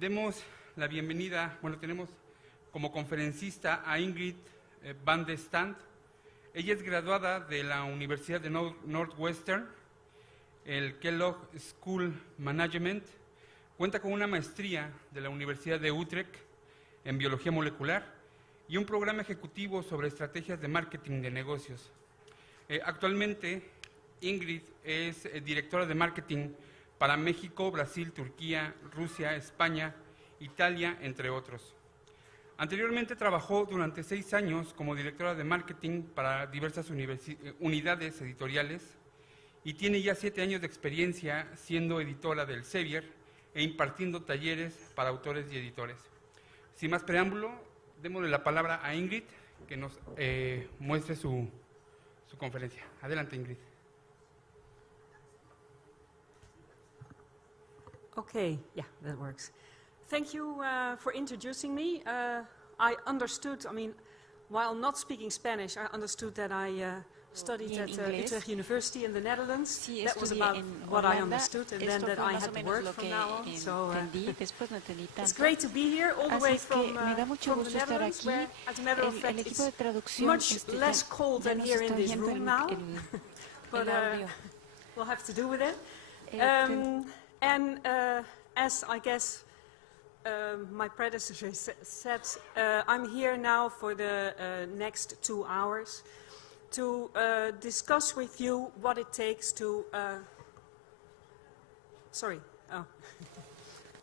Demos la bienvenida, tenemos como conferencista a Ingrid Van de Stand. Ella es graduada de la Universidad de Northwestern, el Kellogg School Management. Cuenta con una maestría de la Universidad de Utrecht en Biología Molecular y un programa ejecutivo sobre estrategias de marketing de negocios. Actualmente, Ingrid es directora de marketing para México, Brasil, Turquía, Rusia, España, Italia, entre otros. Anteriormente trabajó durante 6 años como directora de marketing para diversas unidades editoriales y tiene ya 7 años de experiencia siendo editora del Sevier e impartiendo talleres para autores y editores. Sin más preámbulo, démosle la palabra a Ingrid, que nos muestre su conferencia. Adelante, Ingrid. Okay, yeah, that works. Thank you for introducing me. I understood, while not speaking Spanish, I understood that I studied at Utrecht University in the Netherlands. Sí, that was about what I understood, and then that I had to work from now on. So it's great to be here, all the way from the Netherlands, where, as a matter of fact, it's much less cold than here in this room now. But we'll have to do with it. And as I guess my predecessor said, I'm here now for the next 2 hours to discuss with you what it takes to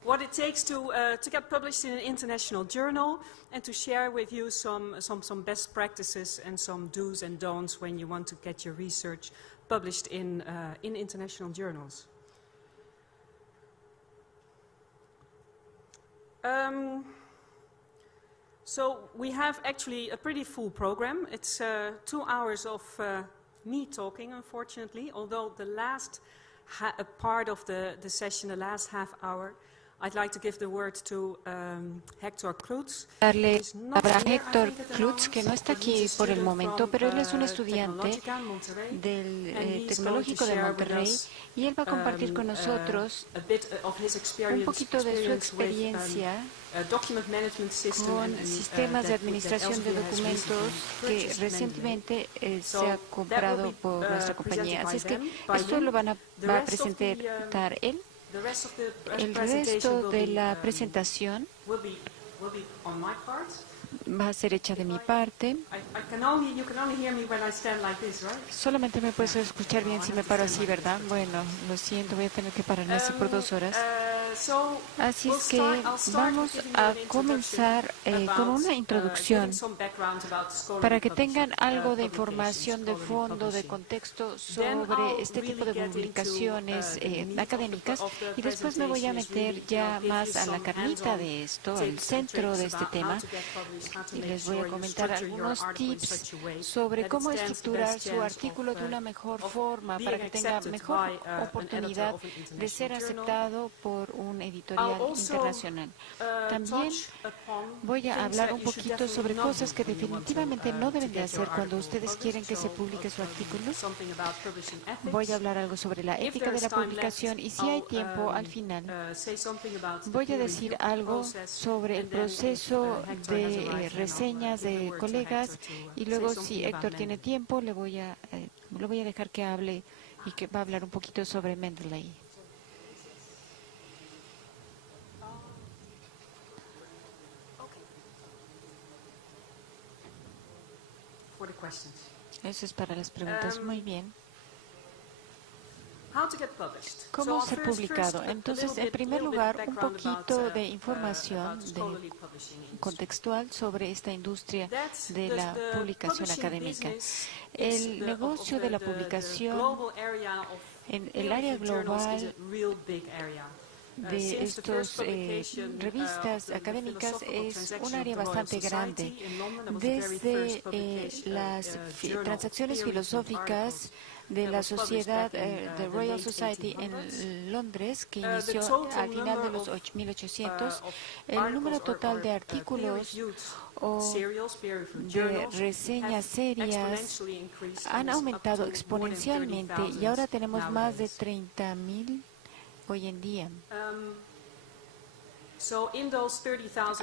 what it takes to get published in an international journal, and to share with you some best practices and some do's and don'ts when you want to get your research published in international journals. So we have actually a pretty full program. It's 2 hours of me talking, unfortunately, although the last part of the session, the last half hour, I'd like to give the word to Hector Klutz. Darle la palabra a Hector Klutz, que no está aquí por el momento, pero él es un estudiante del Tecnológico de Monterrey y él va a compartir con nosotros un poquito de su experiencia con sistemas de administración de documentos que recientemente se ha comprado por nuestra compañía. Así es que esto lo va a presentar él. El resto de la presentación va a ser hecha de mi parte. Solamente me puedes escuchar bien si me paro así, ¿verdad? Bueno, lo siento, voy a tener que pararme así por 2 horas. Así es que vamos a comenzar con una introducción para que tengan algo de información de fondo, de contexto sobre este tipo de publicaciones académicas, y después me voy a meter ya más a la carnita de esto, al centro de este tema, y les voy a comentar algunos tips sobre cómo estructurar su artículo de una mejor forma para que tenga mejor oportunidad de ser aceptado por un editorial internacional. También voy a hablar un poquito sobre cosas que definitivamente no deben de hacer cuando ustedes quieren que se publique su artículo. Voy a hablar algo sobre la ética de la publicación, y si hay tiempo al final voy a decir algo sobre el proceso de reseñas de colegas, y luego, si Héctor tiene tiempo, lo voy a dejar que hable y que va a hablar un poquito sobre Mendeley. Eso es para las preguntas. Muy bien. ¿Cómo ser publicado? Entonces, en primer lugar, un poquito de información contextual sobre esta industria de la publicación académica. El negocio de la publicación en el área global de estas revistas académicas es un área bastante grande. Desde las transacciones filosóficas de la sociedad de Royal Society en Londres, que inició al final de los 1800, el número total de artículos o de reseñas serias han aumentado exponencialmente, y ahora tenemos más de 30,000 hoy en día.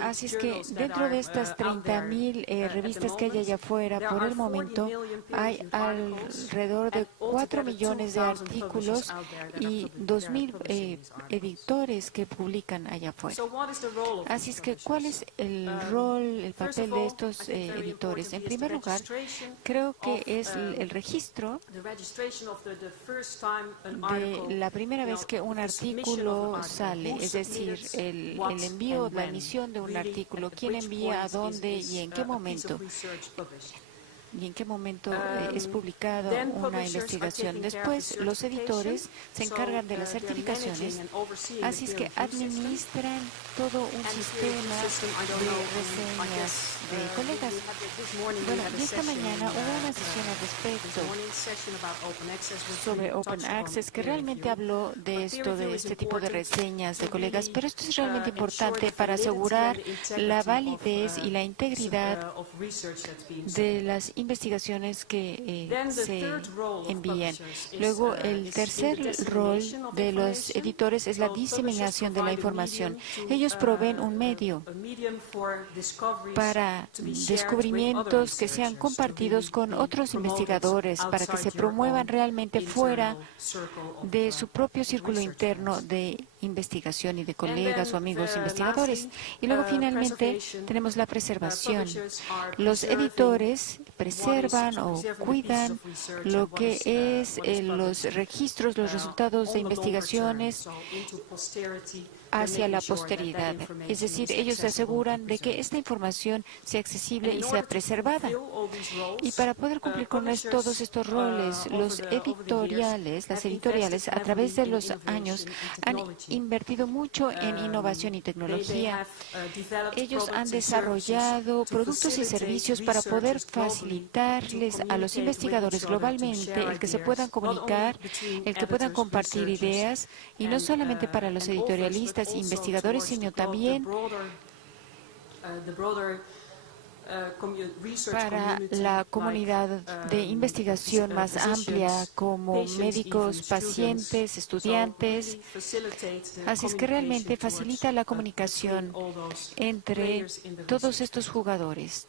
Así es que dentro de estas 30,000 revistas que hay allá afuera, por el momento, hay alrededor de 4 millones de artículos y 2,000 editores que publican allá afuera. Así es que, ¿cuál es el rol, el papel de estos editores? En primer lugar, creo que es el registro de la primera vez que un artículo sale, es decir, el envío, la emisión de un artículo, quién envía, a dónde y en qué momento. Y en qué momento es publicada una investigación. Después, los editores se encargan de las certificaciones, así es que administran todo un sistema de reseñas de colegas. Bueno, y esta mañana hubo una sesión al respecto sobre Open Access que realmente habló de esto, de este tipo de reseñas de colegas, pero esto es realmente importante para asegurar la validez y la integridad de las investigaciones que se envían. Luego, el tercer rol de los editores es la diseminación de la información. Ellos proveen un medio para descubrimientos que sean compartidos con otros investigadores, para que se promuevan realmente fuera de su propio círculo interno de investigación y de colegas o amigos investigadores. Y luego, finalmente, tenemos la preservación. Los editores preservan o cuidan lo que es los registros, los resultados de investigaciones hacia la posteridad. Es decir, ellos se aseguran de que esta información sea accesible y sea preservada. Y para poder cumplir con todos estos roles, los editoriales, las editoriales, a través de los años, han invertido mucho en innovación y tecnología. Ellos han desarrollado productos y servicios para poder facilitarles a los investigadores globalmente el que se puedan comunicar, el que puedan compartir ideas, y no solamente para los editorialistas, investigadores, sino también para la comunidad de investigación más amplia, como médicos, pacientes, estudiantes. Así es que realmente facilita la comunicación entre todos estos jugadores.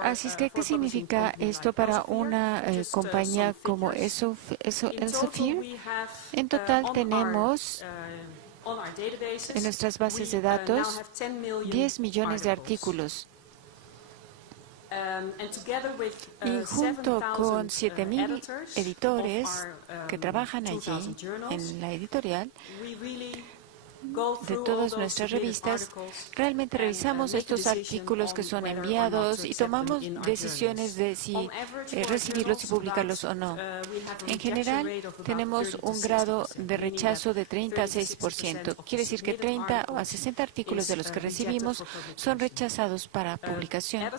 Así es que, ¿qué significa esto para una compañía como Elsevier? En total tenemos en nuestras bases de datos 10 millones de artículos. Y junto con 7,000 editores que trabajan allí en la editorial, de todas nuestras revistas, realmente revisamos estos artículos que son enviados y tomamos decisiones de si recibirlos y publicarlos o no. En general, tenemos un grado de rechazo de 30 a 6%. Quiere decir que 30 a 60 artículos de los que recibimos son rechazados para publicación.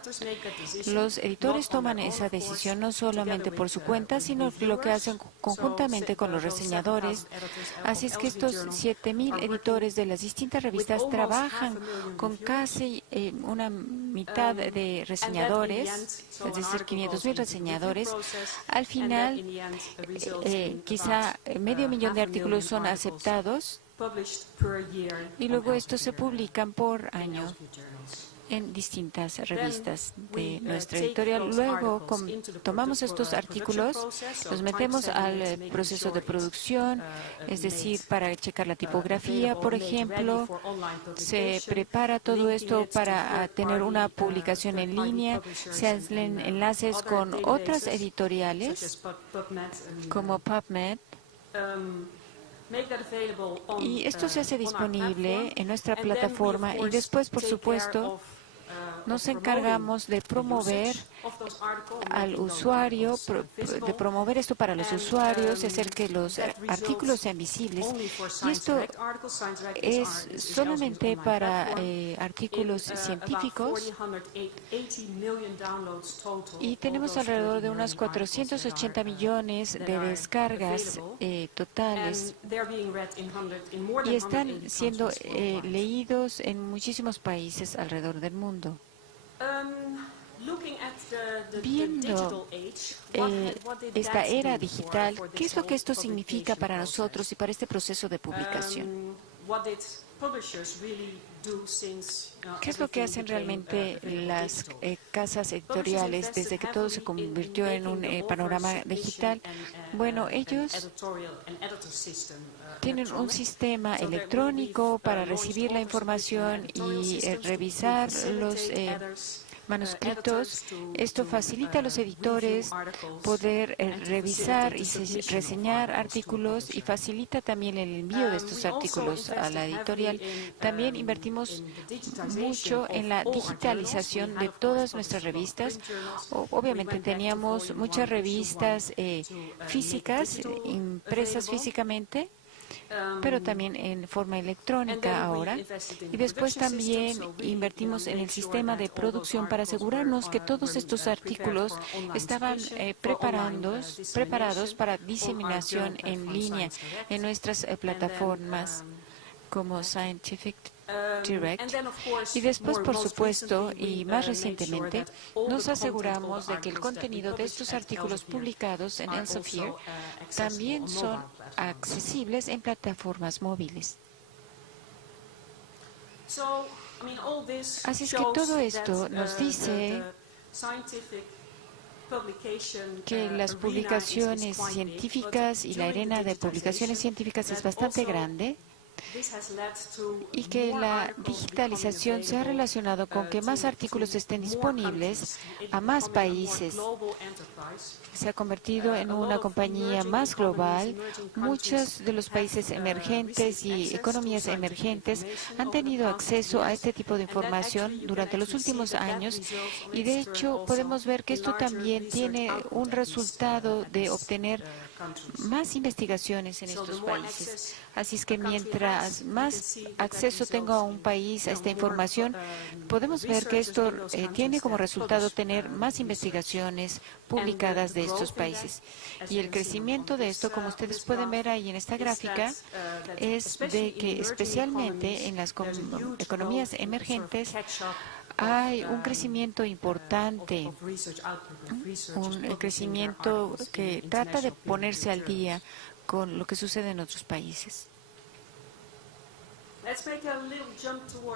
Los editores toman esa decisión no solamente por su cuenta, sino lo que hacen conjuntamente con los reseñadores. Así es que estos 7,000 editores de las distintas revistas trabajan con casi una mitad de reseñadores, es decir, 500,000 reseñadores. Al final, quizá 500,000 de artículos son aceptados y luego estos se publican por año en distintas revistas de nuestra editorial. Luego tomamos estos artículos, los metemos al proceso de producción, es decir, para checar la tipografía, por ejemplo. Se prepara todo esto para tener una publicación en línea. Se hacen enlaces con otras editoriales, como PubMed. Y esto se hace disponible en nuestra plataforma y después, por supuesto, nos encargamos de promover al usuario, de promover esto para los usuarios y hacer que los artículos sean visibles. Y esto es solamente para artículos científicos. Y tenemos alrededor de unos 480 millones de descargas totales. Y están siendo leídos en muchísimos países alrededor del mundo. Viendo esta era digital, ¿qué es lo que esto significa para nosotros y para este proceso de publicación? ¿Qué es lo que hacen realmente las casas editoriales desde que todo se convirtió en un panorama digital? Bueno, ellos tienen un sistema electrónico para recibir la información y revisar los manuscritos. Esto facilita a los editores poder revisar y reseñar artículos y facilita también el envío de estos artículos a la editorial. También invertimos mucho en la digitalización de todas nuestras revistas. Obviamente teníamos muchas revistas físicas, impresas físicamente, pero también en forma electrónica ahora. Y después también invertimos en el sistema de producción para asegurarnos que todos estos artículos estaban preparados para diseminación en línea en nuestras plataformas como Scientific Direct. Y después, por supuesto, y más recientemente, nos aseguramos de que el contenido de estos artículos publicados en Elsevier también son accesibles en plataformas móviles. Así es que todo esto nos dice que las publicaciones científicas y la arena de publicaciones científicas es bastante grande, y que la digitalización se ha relacionado con que más artículos estén disponibles a más países. Se ha convertido en una compañía más global. Muchos de los países emergentes y economías emergentes han tenido acceso a este tipo de información durante los últimos años, y de hecho podemos ver que esto también tiene un resultado de obtener más investigaciones en estos países. Así es que mientras más acceso tenga un país a esta información, podemos ver que esto tiene como resultado tener más investigaciones publicadas de estos países. Y el crecimiento de esto, como ustedes pueden ver ahí en esta gráfica, es de que especialmente en las economías emergentes hay un crecimiento importante, un crecimiento que trata de ponerse al día con lo que sucede en otros países.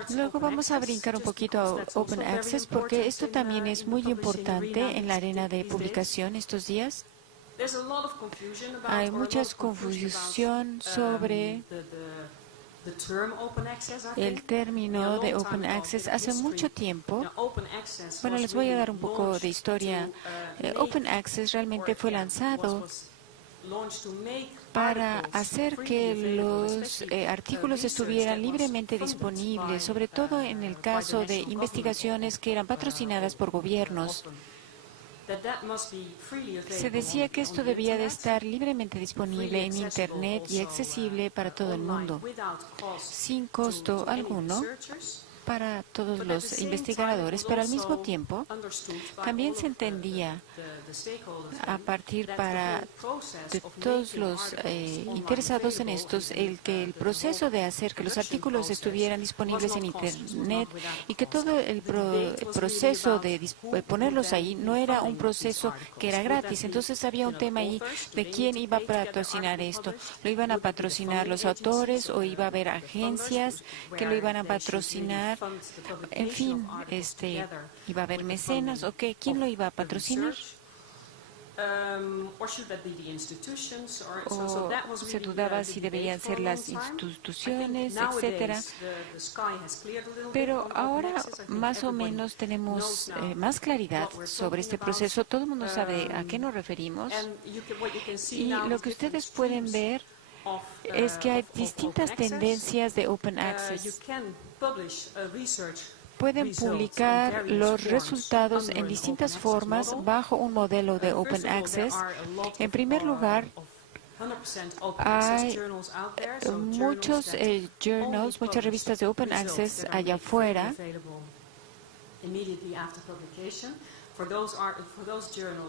Luego vamos a brincar un poquito a Open Access, porque esto también es muy importante en la arena de publicación estos días. Hay mucha confusión sobre el término de Open Access. Hace mucho tiempo, bueno, les voy a dar un poco de historia. Open Access realmente fue lanzado para hacer que los artículos estuvieran libremente disponibles, sobre todo en el caso de investigaciones que eran patrocinadas por gobiernos. Se decía que esto debía de estar libremente disponible en Internet y accesible para todo el mundo, sin costo alguno para todos los investigadores, pero al mismo tiempo también se entendía a partir de todos los interesados en estos que el proceso de hacer que los artículos estuvieran disponibles en Internet y que todo el proceso de ponerlos ahí no era un proceso que era gratis. Entonces había un tema ahí de quién iba a patrocinar esto. ¿Lo iban a patrocinar los autores o iba a haber agencias que lo iban a patrocinar? En fin, iba a haber mecenas, ¿o qué? ¿Quién lo iba a patrocinar? O se dudaba si deberían ser las instituciones, etcétera. Pero ahora más o menos tenemos más claridad sobre este proceso. Todo el mundo sabe a qué nos referimos. Y lo que ustedes pueden ver es que hay distintas tendencias de Open Access. Pueden publicar los resultados en distintas formas bajo un modelo de Open Access. En primer lugar, hay muchos journals, muchas revistas de Open Access allá afuera.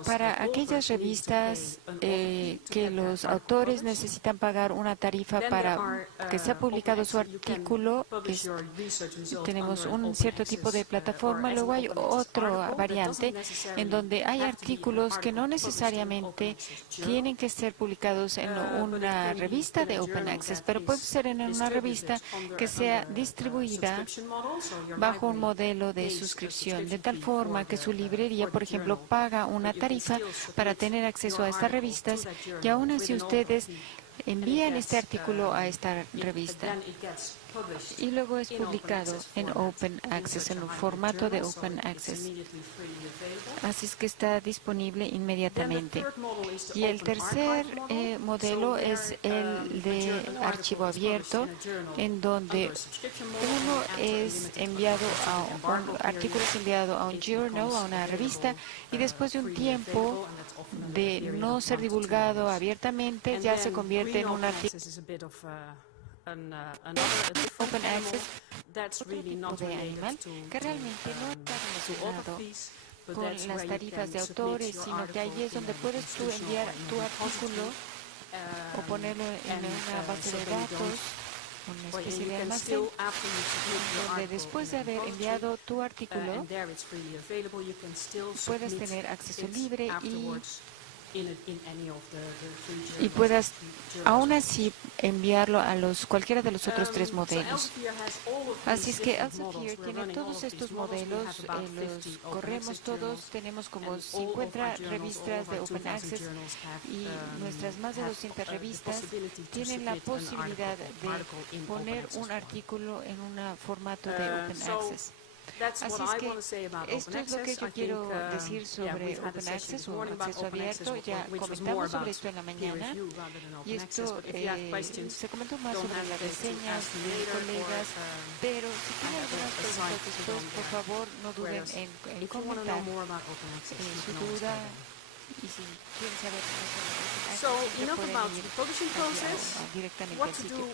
Para aquellas revistas que los autores necesitan pagar una tarifa para que sea publicado su artículo, tenemos un cierto tipo de plataforma. Luego hay otra variante en donde hay artículos que no necesariamente tienen que ser publicados en una revista de Open Access, pero puede ser en una revista que sea distribuida bajo un modelo de suscripción, de tal forma que su librería, por ejemplo, paga una tarifa para tener acceso a estas revistas, y aún así ustedes envían este artículo a esta revista y luego es publicado en Open Access, en un formato de Open Access. Así es que está disponible inmediatamente. Y el tercer modelo es el de archivo abierto, en donde un artículo es enviado a un journal, a una revista, y después de un tiempo de no ser divulgado abiertamente, ya se convierte en un artículo Open Access, otro tipo de animal que realmente no está relacionado con las tarifas de autores, sino que allí es donde puedes tú enviar tu artículo o ponerlo en una base de datos, una especie de almacén, donde después de haber enviado tu artículo puedes tener acceso libre y puedas aún así enviarlo a cualquiera de los otros tres modelos. Así es que Elsevier tiene todos estos modelos, los corremos todos, tenemos como 50 revistas de Open Access y nuestras más de 200 revistas tienen la posibilidad de poner un artículo en un formato de Open Access. Así es que esto es lo que yo quiero decir sobre Open Access o acceso abierto. Ya comentamos sobre esto en la mañana y esto se comentó más sobre las reseñas de colegas, pero si tienen algunas preguntas después, por favor, no duden en comentar su duda. Y si quieren saber más sobre enough about the publishing process, what to do,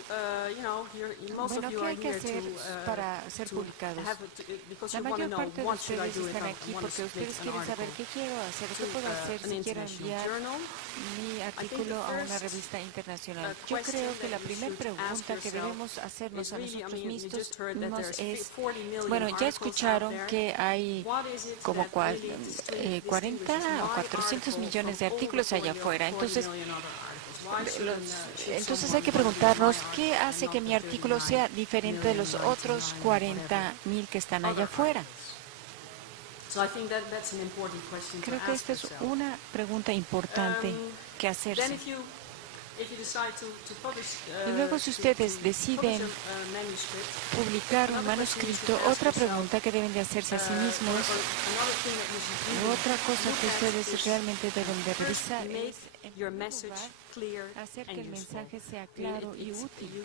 bueno, ¿qué hay que hacer para ser publicados? La mayor parte de ustedes están aquí porque ustedes quieren saber qué quiero hacer, qué puedo hacer si quiero enviar mi artículo a una revista internacional. Yo creo que la primera pregunta que debemos hacernos a nosotros mismos es, bueno, ya escucharon que hay como 40 o 400 millones de artículos allá afuera. Entonces hay que preguntarnos qué hace que mi artículo sea diferente de los otros 40,000 que están allá afuera. Creo que esta es una pregunta importante que hacerse. Y luego, si ustedes deciden publicar un manuscrito, otra pregunta que deben de hacerse a sí mismos, otra cosa que ustedes realmente deben de revisar es, hacer que el mensaje sea claro y útil.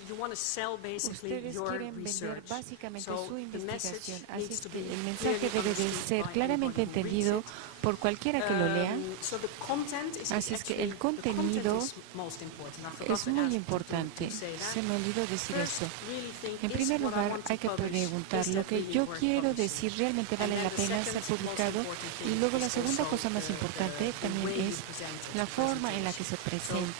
Ustedes quieren vender básicamente su investigación, así es que el mensaje debe de ser claramente entendido por cualquiera que lo lea. Así es que el contenido es muy importante. Se me olvidó decir esto. En primer lugar, hay que preguntar lo que yo quiero decir realmente vale la pena ser publicado, y luego la segunda cosa más importante también es la forma en la que se presenta.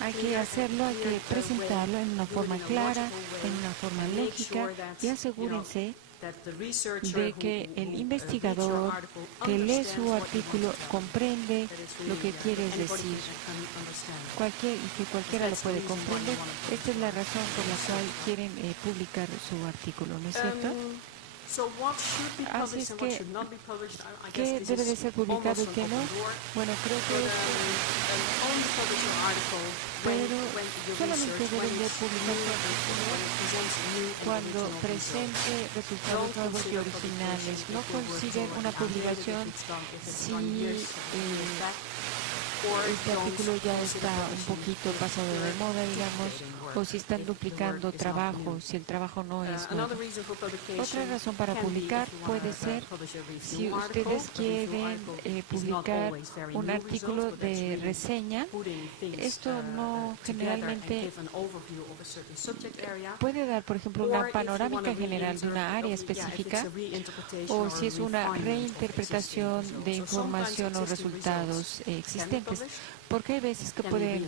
Hay que hacerlo, hay que presentarlo en una forma clara, en una forma lógica, y asegúrense de que el investigador que lee su artículo comprende lo que quieres decir, y que cualquiera lo puede comprender. Esta es la razón por la cual quieren publicar su artículo, ¿no es cierto? Así es que, ¿qué debe de ser publicado y qué no? Bueno, creo que pero solamente deben de publicar su artículo cuando presente resultados nuevos y originales. No consiguen una publicación si este artículo ya está un poquito pasado de moda, digamos, o si están duplicando trabajo, si el trabajo no es nuevo. Otra razón para publicar puede ser si ustedes quieren publicar un artículo de reseña. Esto no generalmente puede dar, por ejemplo, una panorámica general de una área específica, o si es una reinterpretación de información o resultados existentes, porque hay veces que pueden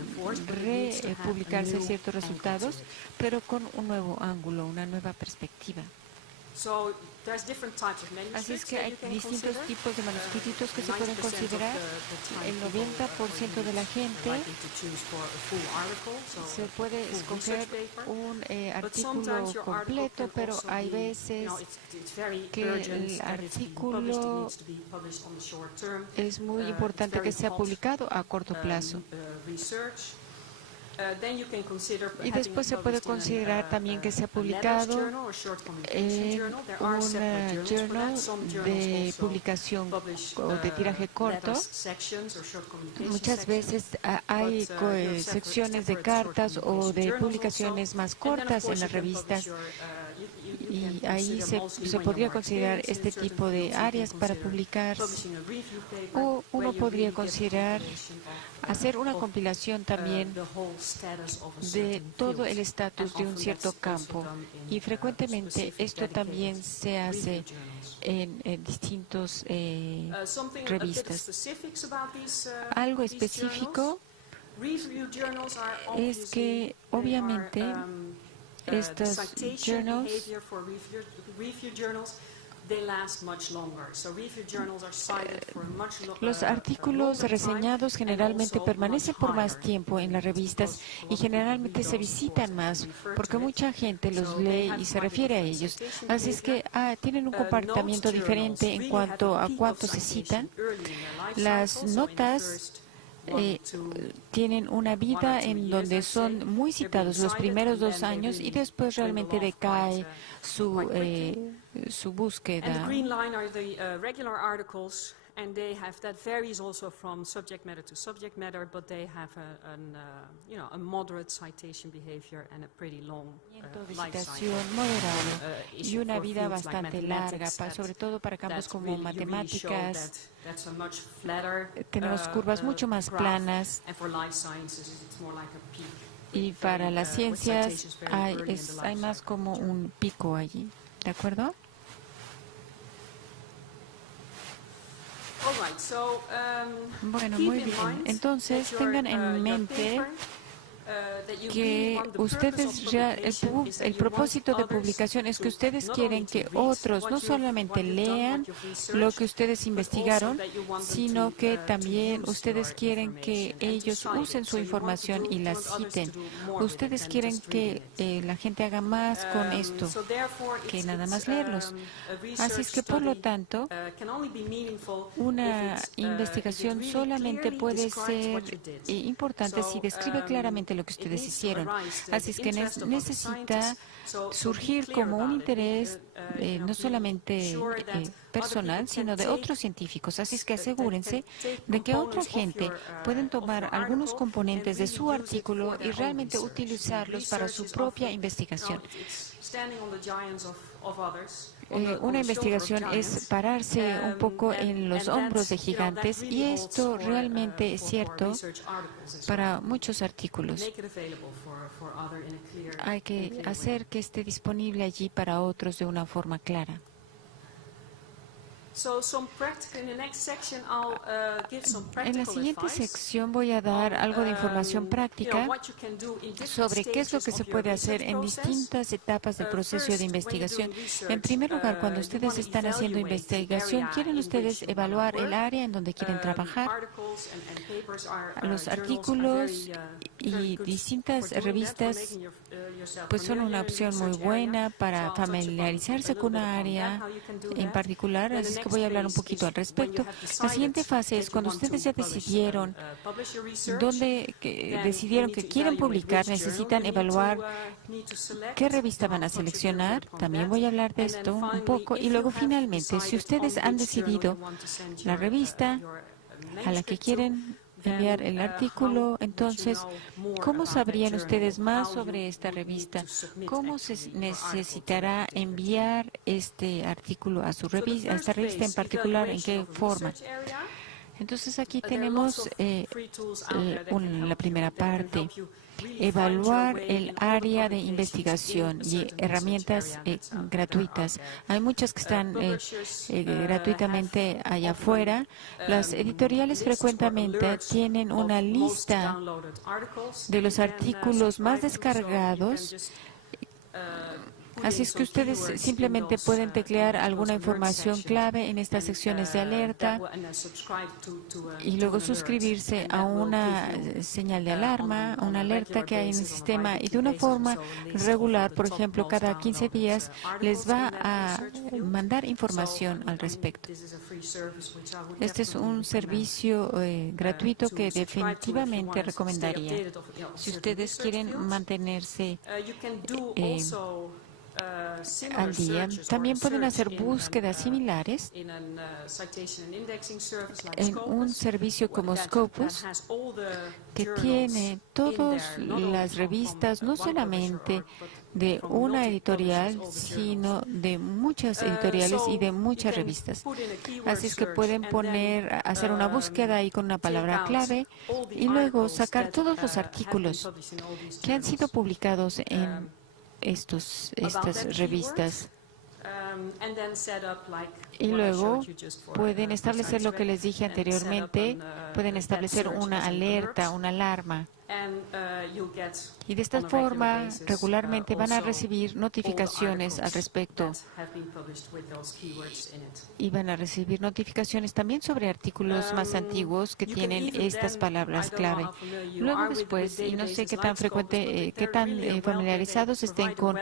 republicarse ciertos resultados, pero con un nuevo ángulo, una nueva perspectiva. Así es que hay distintos tipos de manuscritos que se pueden considerar. El 90% de la gente se puede escoger un artículo completo, pero hay veces que el artículo es muy importante que sea publicado a corto plazo. Y después se puede considerar también que se ha publicado en un journal de publicación o de tiraje corto. Muchas veces hay secciones de cartas o de publicaciones más cortas en las revistas. Y ahí se podría considerar este tipo de áreas para publicar, o uno podría considerar hacer una compilación también de todo el estatus de un cierto campo, y frecuentemente esto también se hace en distintas revistas. Algo específico es que obviamente estos journals los artículos reseñados generalmente permanecen por más tiempo en las revistas y generalmente se visitan más porque mucha gente los lee y se refiere a ellos. Así es que tienen un comportamiento diferente en cuanto a cuánto se citan. Las notas tienen una vida en donde son muy citados los primeros 2 años y después realmente decae su búsqueda. And that varies also from subject matter to subject matter, but they have a moderate citation behavior and a pretty long life cycle. Moderado y una vida bastante larga, sobre todo para campos como matemáticas. Tenemos curvas mucho más planas. Y para las ciencias hay más como un pico allí. ¿De acuerdo? Bueno, muy bien. Entonces, tengan en mente que ustedes, el propósito de publicación es que ustedes quieren que otros no solamente lean lo que ustedes investigaron, sino que también ustedes quieren que ellos usen su información y la citen. Ustedes quieren que la gente haga más con esto que nada más leerlos. Así es que, por lo tanto, una investigación solamente puede ser importante si describe claramente lo que ustedes hicieron. Así es que necesita surgir como un interés no solamente personal, sino de otros científicos. Así es que asegúrense de que otra gente pueden tomar algunos componentes de su artículo y realmente utilizarlos para su propia investigación. Una investigación es pararse un poco en los hombros de gigantes, y esto realmente es cierto para muchos artículos. Hay que hacer que esté disponible allí para otros de una forma clara. En la siguiente sección voy a dar algo de información práctica sobre qué es lo que se puede hacer en distintas etapas del proceso de investigación. En primer lugar, cuando ustedes están haciendo investigación, quieren ustedes evaluar el área en donde quieren trabajar. Los artículos y distintas revistas pues son una opción muy buena para familiarizarse con una área en particular, así es que voy a hablar un poquito al respecto. La siguiente fase es cuando ustedes ya decidieron que quieren publicar, necesitan evaluar qué revista van a seleccionar. También voy a hablar de esto un poco. Y luego, finalmente, si ustedes han decidido la revista a la que quieren enviar el artículo. Entonces, ¿cómo sabrían ustedes más sobre esta revista? ¿Cómo se necesitará enviar este artículo a su revista, a esta revista en particular? ¿En qué forma? Entonces, aquí tenemos la primera parte. Evaluar el área de investigación y herramientas gratuitas. Hay muchas que están gratuitamente allá afuera. Las editoriales frecuentemente tienen una lista de los artículos más descargados. Así es que ustedes simplemente pueden teclear alguna información clave en estas secciones de alerta y luego suscribirse a una señal de alarma, a una alerta que hay en el sistema, y de una forma regular, por ejemplo, cada 15 días les va a mandar información al respecto. Este es un servicio gratuito que definitivamente recomendaría. Si ustedes quieren mantenerse al día, también pueden hacer búsquedas similares en un servicio como Scopus, que tiene todas las revistas, no solamente de una editorial, sino de muchas editoriales y de muchas revistas. Así es que pueden hacer una búsqueda ahí con una palabra clave y luego sacar todos los artículos que han sido publicados en estas revistas. Y luego pueden establecer lo que les dije anteriormente, pueden establecer una alerta, una alarma. Y de esta forma, regularmente van a recibir notificaciones al respecto. Y van a recibir notificaciones también sobre artículos más antiguos que tienen estas palabras clave. Luego después, y no sé qué tan familiarizados estén con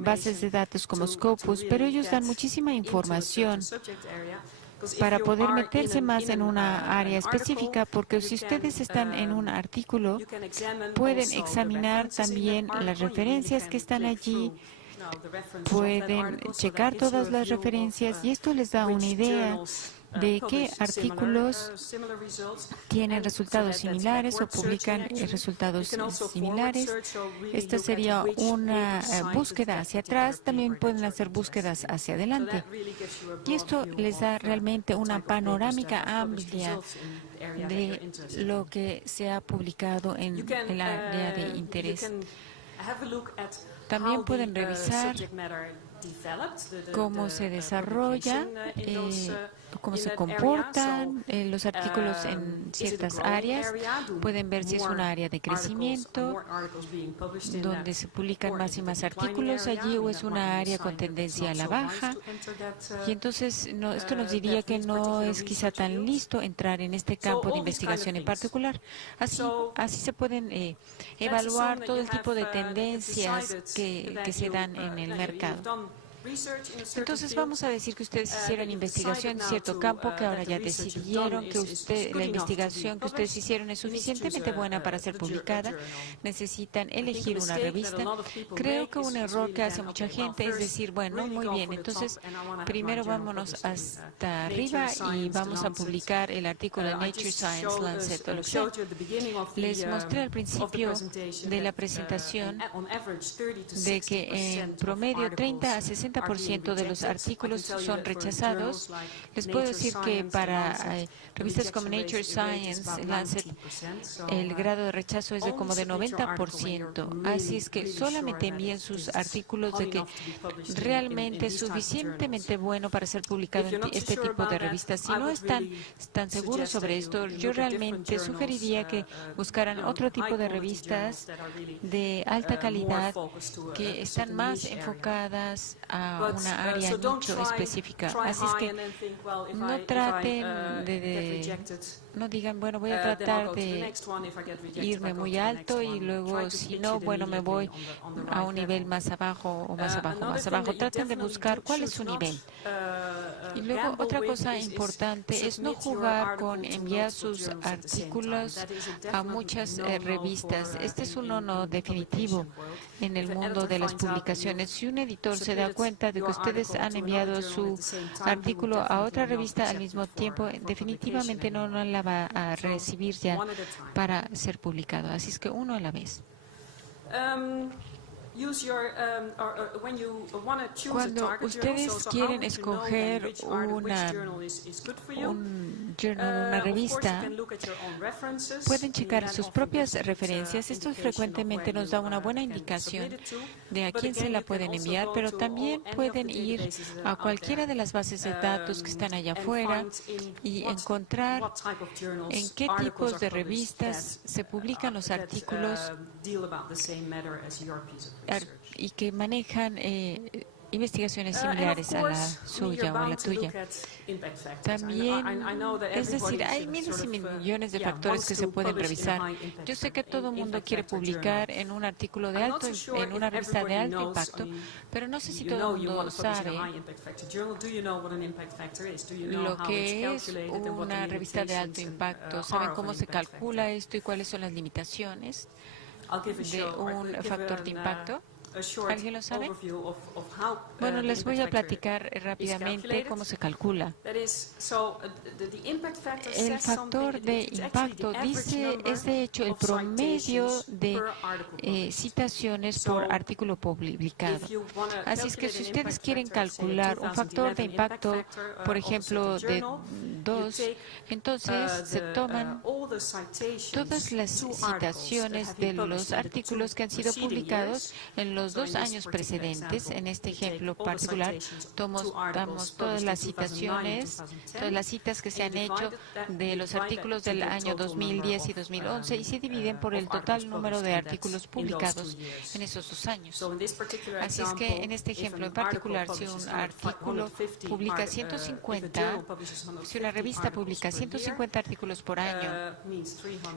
bases de datos como Scopus, pero ellos dan muchísima información para poder meterse más en una área específica, porque si ustedes están en un artículo, pueden examinar también las referencias que están allí, pueden checar todas las referencias y esto les da una idea de qué artículos tienen resultados similares o publican resultados similares. Esta sería una búsqueda hacia atrás. También pueden hacer búsquedas hacia adelante. Y esto les da realmente una panorámica amplia de lo que se ha publicado en el área de interés. También pueden revisar cómo se desarrolla, cómo se comportan los artículos en ciertas áreas. Pueden ver si es una área de crecimiento, donde se publican más y más artículos allí, o es una área con tendencia a la baja. Y entonces esto nos diría que no es quizá tan listo entrar en este campo de investigación en particular. Así se pueden evaluar todo el tipo de tendencias que se dan en el mercado. Entonces vamos a decir que ustedes hicieron investigación en cierto campo, que ahora ya decidieron que la investigación que ustedes hicieron es suficientemente buena para ser publicada, necesitan elegir una revista. Creo que un error que hace mucha gente es decir, bueno, muy bien, entonces primero vámonos hasta arriba y vamos a publicar el artículo en Nature, Science, Lancet o lo que sea. Les mostré al principio de la presentación de que en promedio 30 a 60% de los artículos son rechazados. Les puedo decir que para revistas como Nature, Science, Lancet, el grado de rechazo es de como de 90%. Así es que solamente envíen sus artículos de que realmente es suficientemente bueno para ser publicado en este tipo de revistas. Si no están tan seguros sobre esto, yo realmente sugeriría que buscaran otro tipo de revistas de alta calidad que están más enfocadas a una área nicho específica. Así es que no traten no digan, bueno, voy a tratar de irme muy alto y luego, si no, bueno, me voy a un nivel más abajo o más abajo, más abajo. Traten de buscar cuál es su nivel. Y luego, otra cosa importante es no jugar con enviar sus artículos a muchas revistas. Este es un no definitivo en el mundo de las publicaciones. Si un editor se da cuenta de que ustedes han enviado su artículo a otra revista al mismo tiempo, definitivamente no la va va a recibir ya para ser publicado. Así es que uno a la vez. Cuando ustedes quieren escoger una revista, pueden checar sus propias referencias. Esto frecuentemente nos da una buena indicación de a quién se la pueden enviar, pero también pueden ir a cualquiera de las bases de datos que están allá afuera y encontrar en qué tipos de revistas se publican los artículos y que manejan investigaciones similares a la suya o a la tuya. También, es decir, hay miles y millones de factores que se pueden revisar. Yo sé que todo el mundo quiere publicar en un artículo de alto, en una revista de alto impacto, pero no sé si todo el mundo sabe lo que es una revista de alto impacto. ¿Saben cómo se calcula esto y cuáles son las limitaciones de un factor de impacto? ¿Alguien lo sabe? Bueno, les voy a platicar rápidamente cómo se calcula. El factor de impacto es de hecho el promedio de citaciones por artículo publicado. Así es que si ustedes quieren calcular un factor de impacto, por ejemplo, de 2, entonces se toman todas las citaciones de los artículos que han sido publicados en los 2 años precedentes. En este ejemplo particular, damos todas las citaciones, todas las citas que se han hecho de los artículos del año 2010 y 2011 y se dividen por el total número de artículos publicados en esos 2 años. Así es que en este ejemplo en particular, si un artículo publica 150, si una revista publica 150 artículos por año,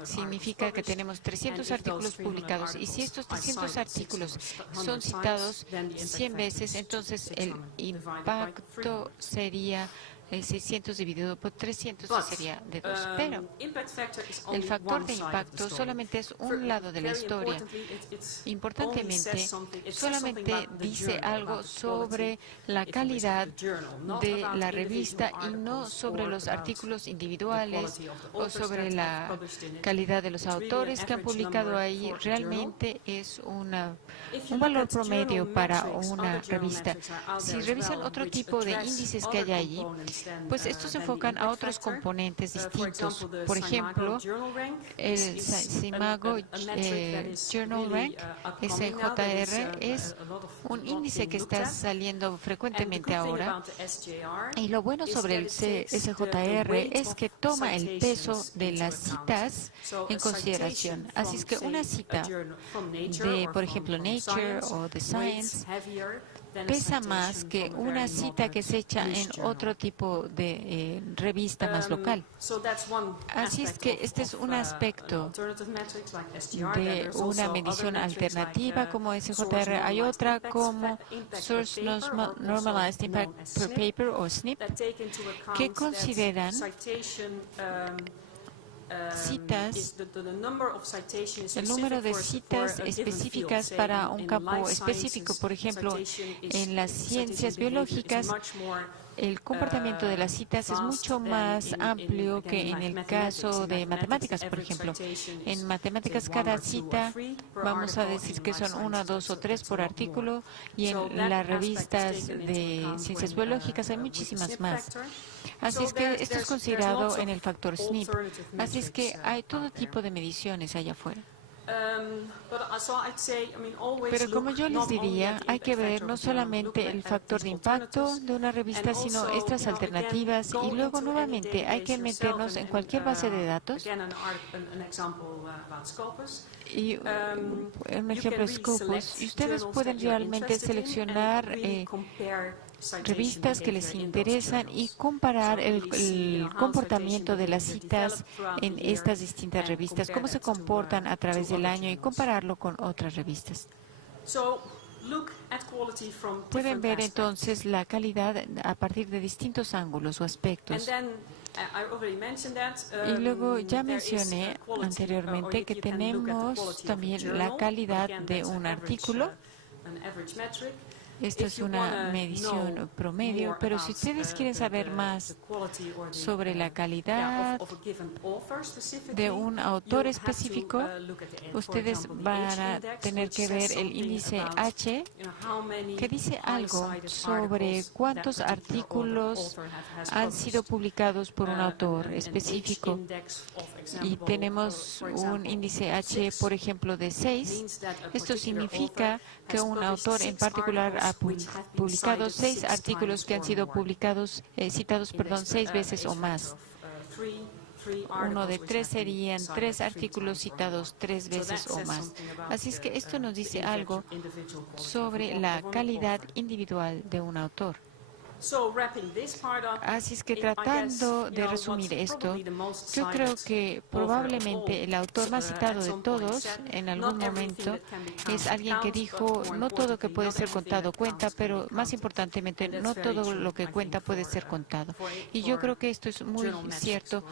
significa que tenemos 300 artículos publicados, y si estos 300 artículos son citados 100 veces, entonces el impacto sería 600 dividido por 300 sería de 2. Pero el factor de impacto solamente es un lado de la historia. Importantemente, solamente dice algo sobre la calidad de la revista y no sobre los artículos individuales o sobre la calidad de los autores que han publicado ahí. Realmente es un valor promedio para una revista. Si revisan otro tipo de índices que hay allí, pues estos se enfocan a otros componentes distintos. Por ejemplo, el SCImago Journal Rank, SJR, es un índice que está saliendo frecuentemente ahora. Y lo bueno sobre el SJR es que toma el peso de las citas en consideración. Así es que una cita de, por ejemplo, Nature o The Science pesa más que una cita que se echa en otro tipo de revista más local. Así es que este es un aspecto de una medición alternativa como SJR. Hay otra como Source Normalized Impact Per Paper o SNIP, que consideran citas, el número de citas específicas para un campo específico. Por ejemplo, en las ciencias biológicas, el comportamiento de las citas es mucho más amplio que en el caso de matemáticas, por ejemplo. En matemáticas, cada cita, vamos a decir que son 1, 2 o 3 por artículo, y en las revistas de ciencias biológicas hay muchísimas más. Así es que esto es considerado en el factor SNP. Así es que hay todo tipo de mediciones allá afuera. Pero como yo les diría, hay que ver no solamente el factor de impacto de una revista, sino estas alternativas, y luego nuevamente hay que meternos en cualquier base de datos. Y un ejemplo es Scopus, y ustedes pueden realmente seleccionar revistas que les interesan y comparar el comportamiento de las citas en estas distintas revistas, cómo se comportan a través del año, y compararlo con otras revistas. Pueden ver entonces la calidad a partir de distintos ángulos o aspectos. Y luego ya mencioné anteriormente que tenemos también la calidad de un artículo. Esto es una medición promedio, pero si ustedes quieren saber más sobre la calidad de un autor específico, ustedes van a tener que ver el índice H, que dice algo sobre cuántos artículos han sido publicados por un autor específico. Y tenemos un índice H, por ejemplo, de 6. Esto significa que un autor en particular ha publicado 6 artículos que han sido citados 6 veces o más. Uno de 3 serían 3 artículos citados 3 veces o más. Así es que esto nos dice algo sobre la calidad individual de un autor. Así es que tratando de resumir esto, yo creo que probablemente el autor más citado de todos en algún momento es alguien que dijo, no todo que puede ser contado cuenta, pero más importantemente, no todo lo que cuenta puede ser contado. Y yo creo que esto es muy cierto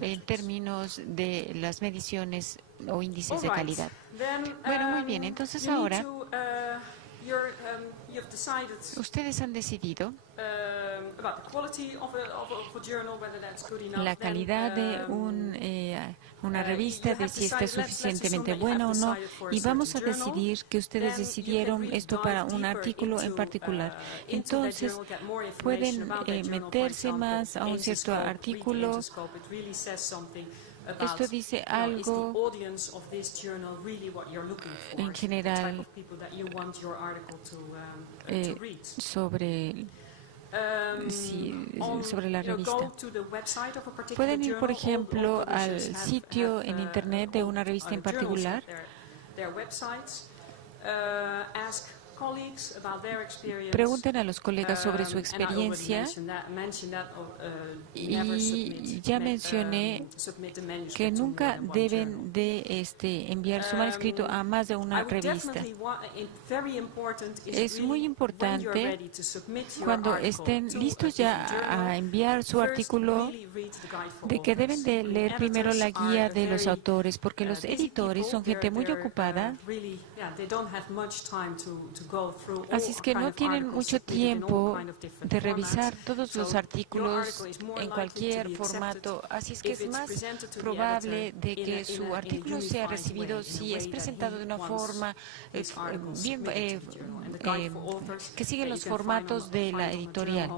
en términos de las mediciones o índices de calidad. Bueno, muy bien, entonces ahora ustedes han decidido la calidad de una revista, de si está suficientemente buena o no, y vamos a decidir que ustedes decidieron esto para un artículo en particular. Entonces, pueden meterse más a un cierto artículo. Esto dice algo en general sobre la revista. Pueden ir, por ejemplo, al sitio en Internet de una revista en particular Pregunten a los colegas sobre su experiencia y ya mencioné que nunca deben de enviar su manuscrito a más de una revista. Es muy importante cuando estén listos ya a enviar su artículo de que deben de leer primero la guía de los autores, porque los editores son gente muy ocupada. Así es que no tienen mucho tiempo de revisar todos los artículos en cualquier formato. Así es que es más probable de que su artículo sea recibido si es presentado de una forma bien, que sigue los formatos de la editorial.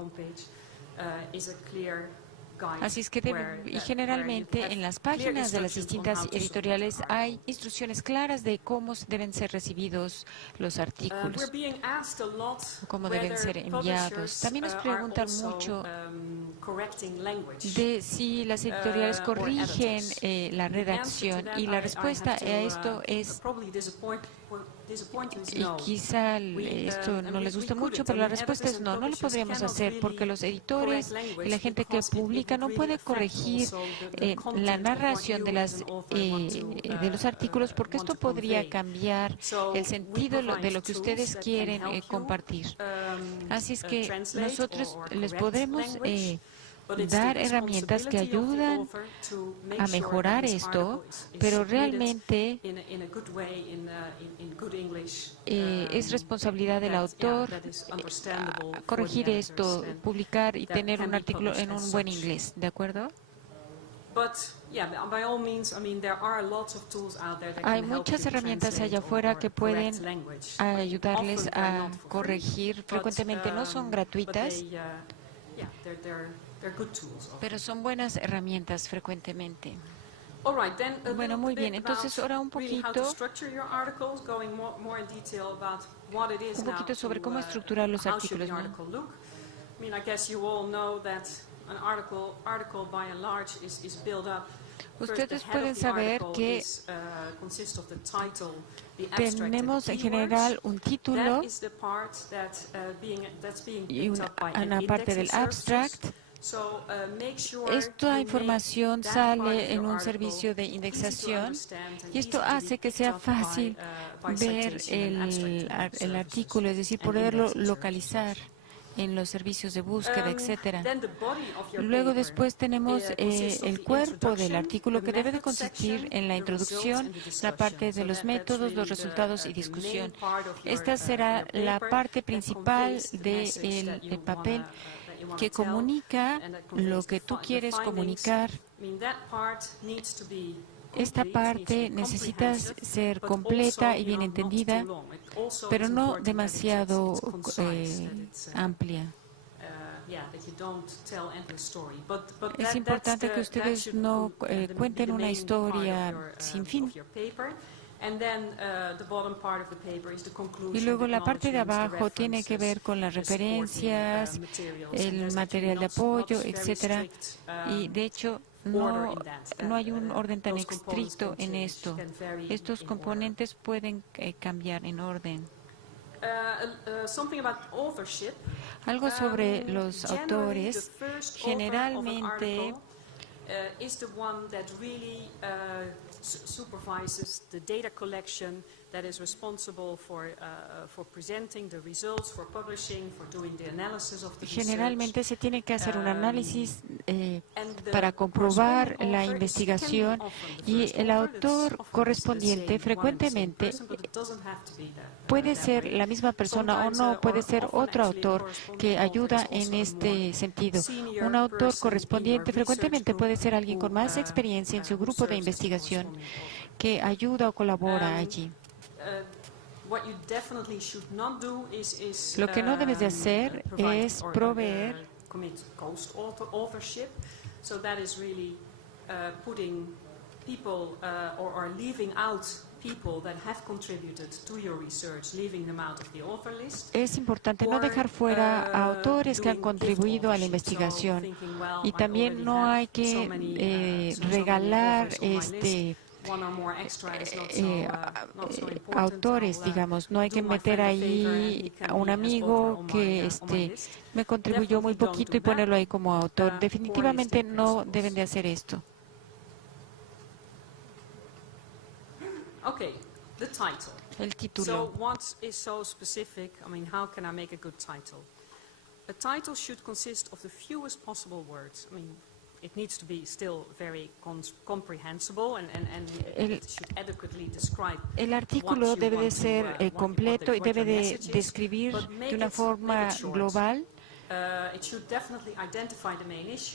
Así es que y generalmente en las páginas de las distintas editoriales hay instrucciones claras de cómo deben ser recibidos los artículos, cómo deben ser enviados. También nos preguntan mucho de si las editoriales corrigen la redacción, y la respuesta a esto es, y quizá esto no les gusta mucho, pero la respuesta es no, no lo podríamos hacer porque los editores y la gente que publica no puede corregir la narración de los artículos, porque esto podría cambiar el sentido de lo que ustedes quieren compartir. Así es que nosotros les podemos dar herramientas que ayudan a mejorar esto, pero realmente es responsabilidad del autor corregir esto, publicar y tener un artículo en un buen inglés, ¿de acuerdo? Hay muchas herramientas allá afuera que pueden ayudarles a corregir. Frecuentemente no son gratuitas, pero son buenas herramientas frecuentemente. Bueno, muy bien. Entonces, ahora un poquito sobre cómo estructurar los artículos, ¿no? Ustedes pueden saber que tenemos en general un título y una parte del abstract. Esta información sale en un servicio de indexación y esto hace que sea fácil ver el artículo, es decir, poderlo localizar en los servicios de búsqueda, etcétera. Luego después tenemos el cuerpo del artículo, que debe de consistir en la introducción, la parte de los métodos, los resultados y discusión. Esta será la parte principal del papel que comunica lo que tú quieres comunicar. Esta parte necesita ser completa y bien entendida, pero no demasiado amplia. Es importante que ustedes no cuenten una historia sin fin. Y luego la parte de abajo tiene que ver con las referencias, el material de apoyo, etcétera. Y de hecho no hay un orden tan estricto en esto. Estos componentes pueden cambiar en orden. Algo sobre los autores. Generalmente supervises the data collection, that is responsible for presenting the results, for publishing, for doing the analysis of the research. Generalmente se tiene que hacer un análisis para comprobar la investigación, y el autor correspondiente frecuentemente puede ser la misma persona o no, puede ser otro autor que ayuda en este sentido. Un autor correspondiente frecuentemente puede ser alguien con más experiencia en su grupo de investigación que ayuda o colabora allí. Lo que no debes de hacer es proveer Es importante no dejar fuera a autores que han contribuido a la investigación, y también no hay que regalar autores, digamos. No hay que meter ahí a un amigo que me contribuyó muy poquito y ponerlo ahí como autor. Definitivamente no deben de hacer esto. El título. So what is so specific? I mean, how can I make a good title? A title should consist of the fewest possible words. I mean, it needs to be still very comprehensible and it should adequately describe. El artículo debe de ser completo y debe de describir de una forma global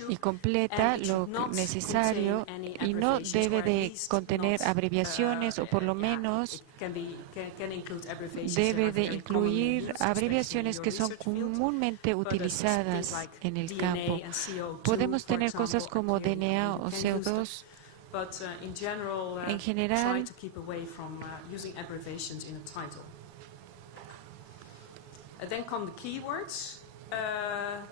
y completa lo necesario, y no debe de contener abreviaciones, o por lo menos debe de incluir abreviaciones que son comúnmente utilizadas en el campo. Podemos tener cosas como DNA o CO2. En general, then come the keywords.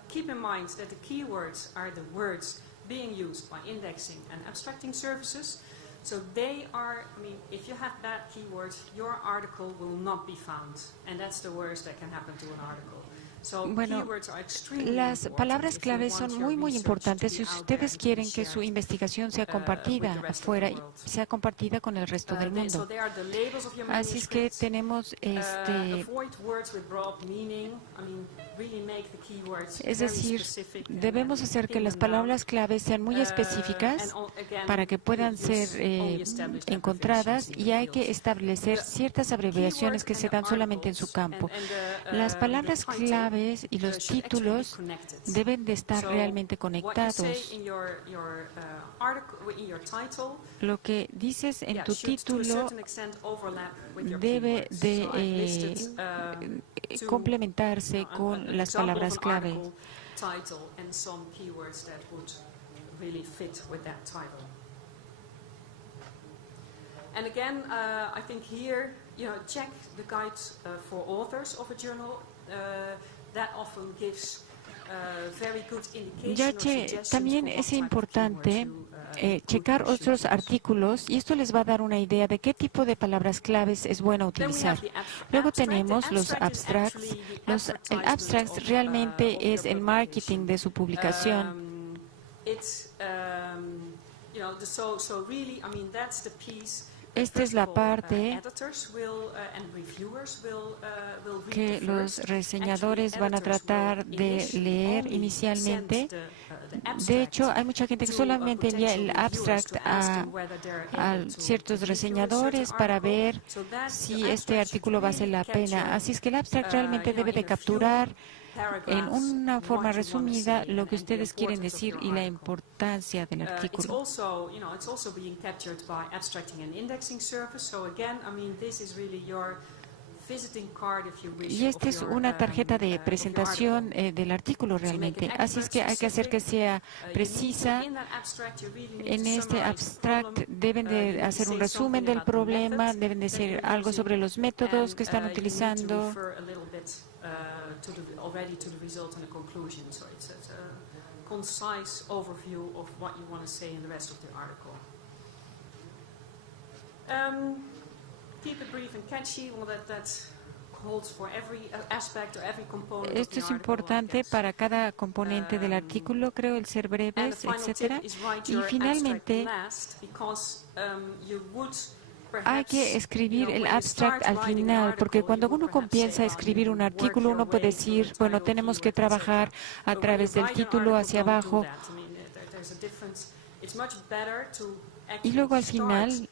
Keep in mind that the keywords are the words being used by indexing and abstracting services. So they are, I mean, if you have bad keywords, your article will not be found. And that's the worst that can happen to an article. Bueno, las palabras claves son muy importantes si ustedes quieren que su investigación sea compartida afuera y sea compartida con el resto del mundo. Así es que tenemos es decir, debemos hacer que las palabras claves sean muy específicas para que puedan ser encontradas, y hay que establecer ciertas abreviaciones que se dan solamente en su campo. Las palabras claves y los títulos deben de estar realmente conectados. Lo que dices en tu título debe de complementarse con las palabras clave. And again, I think here, check the guides for authors of a journal. That often gives very good indication. También es importante checar otros artículos, y esto les va a dar una idea de qué tipo de palabras claves es bueno utilizar. Luego tenemos los abstracts. El abstract realmente es el marketing de su publicación. So really, I mean, that's the piece Esta es la parte que los reseñadores van a tratar de leer inicialmente. De hecho, hay mucha gente que solamente envía el abstract a ciertos reseñadores para ver si este artículo vale la pena. Así es que el abstract realmente debe de capturar en una forma resumida lo que ustedes quieren decir y la importancia del artículo. Y esta es una tarjeta de presentación del artículo realmente. Así es que hay que hacer que sea precisa. En este abstract deben de hacer un resumen del problema, deben decir algo sobre los métodos que están utilizando. Esto es importante para cada componente del artículo, creo, el ser breves, etcétera. Y finalmente, hay que escribir el abstract al final, porque cuando uno comienza a escribir un artículo, uno puede decir, bueno, tenemos que trabajar a través del título hacia abajo. Y luego al final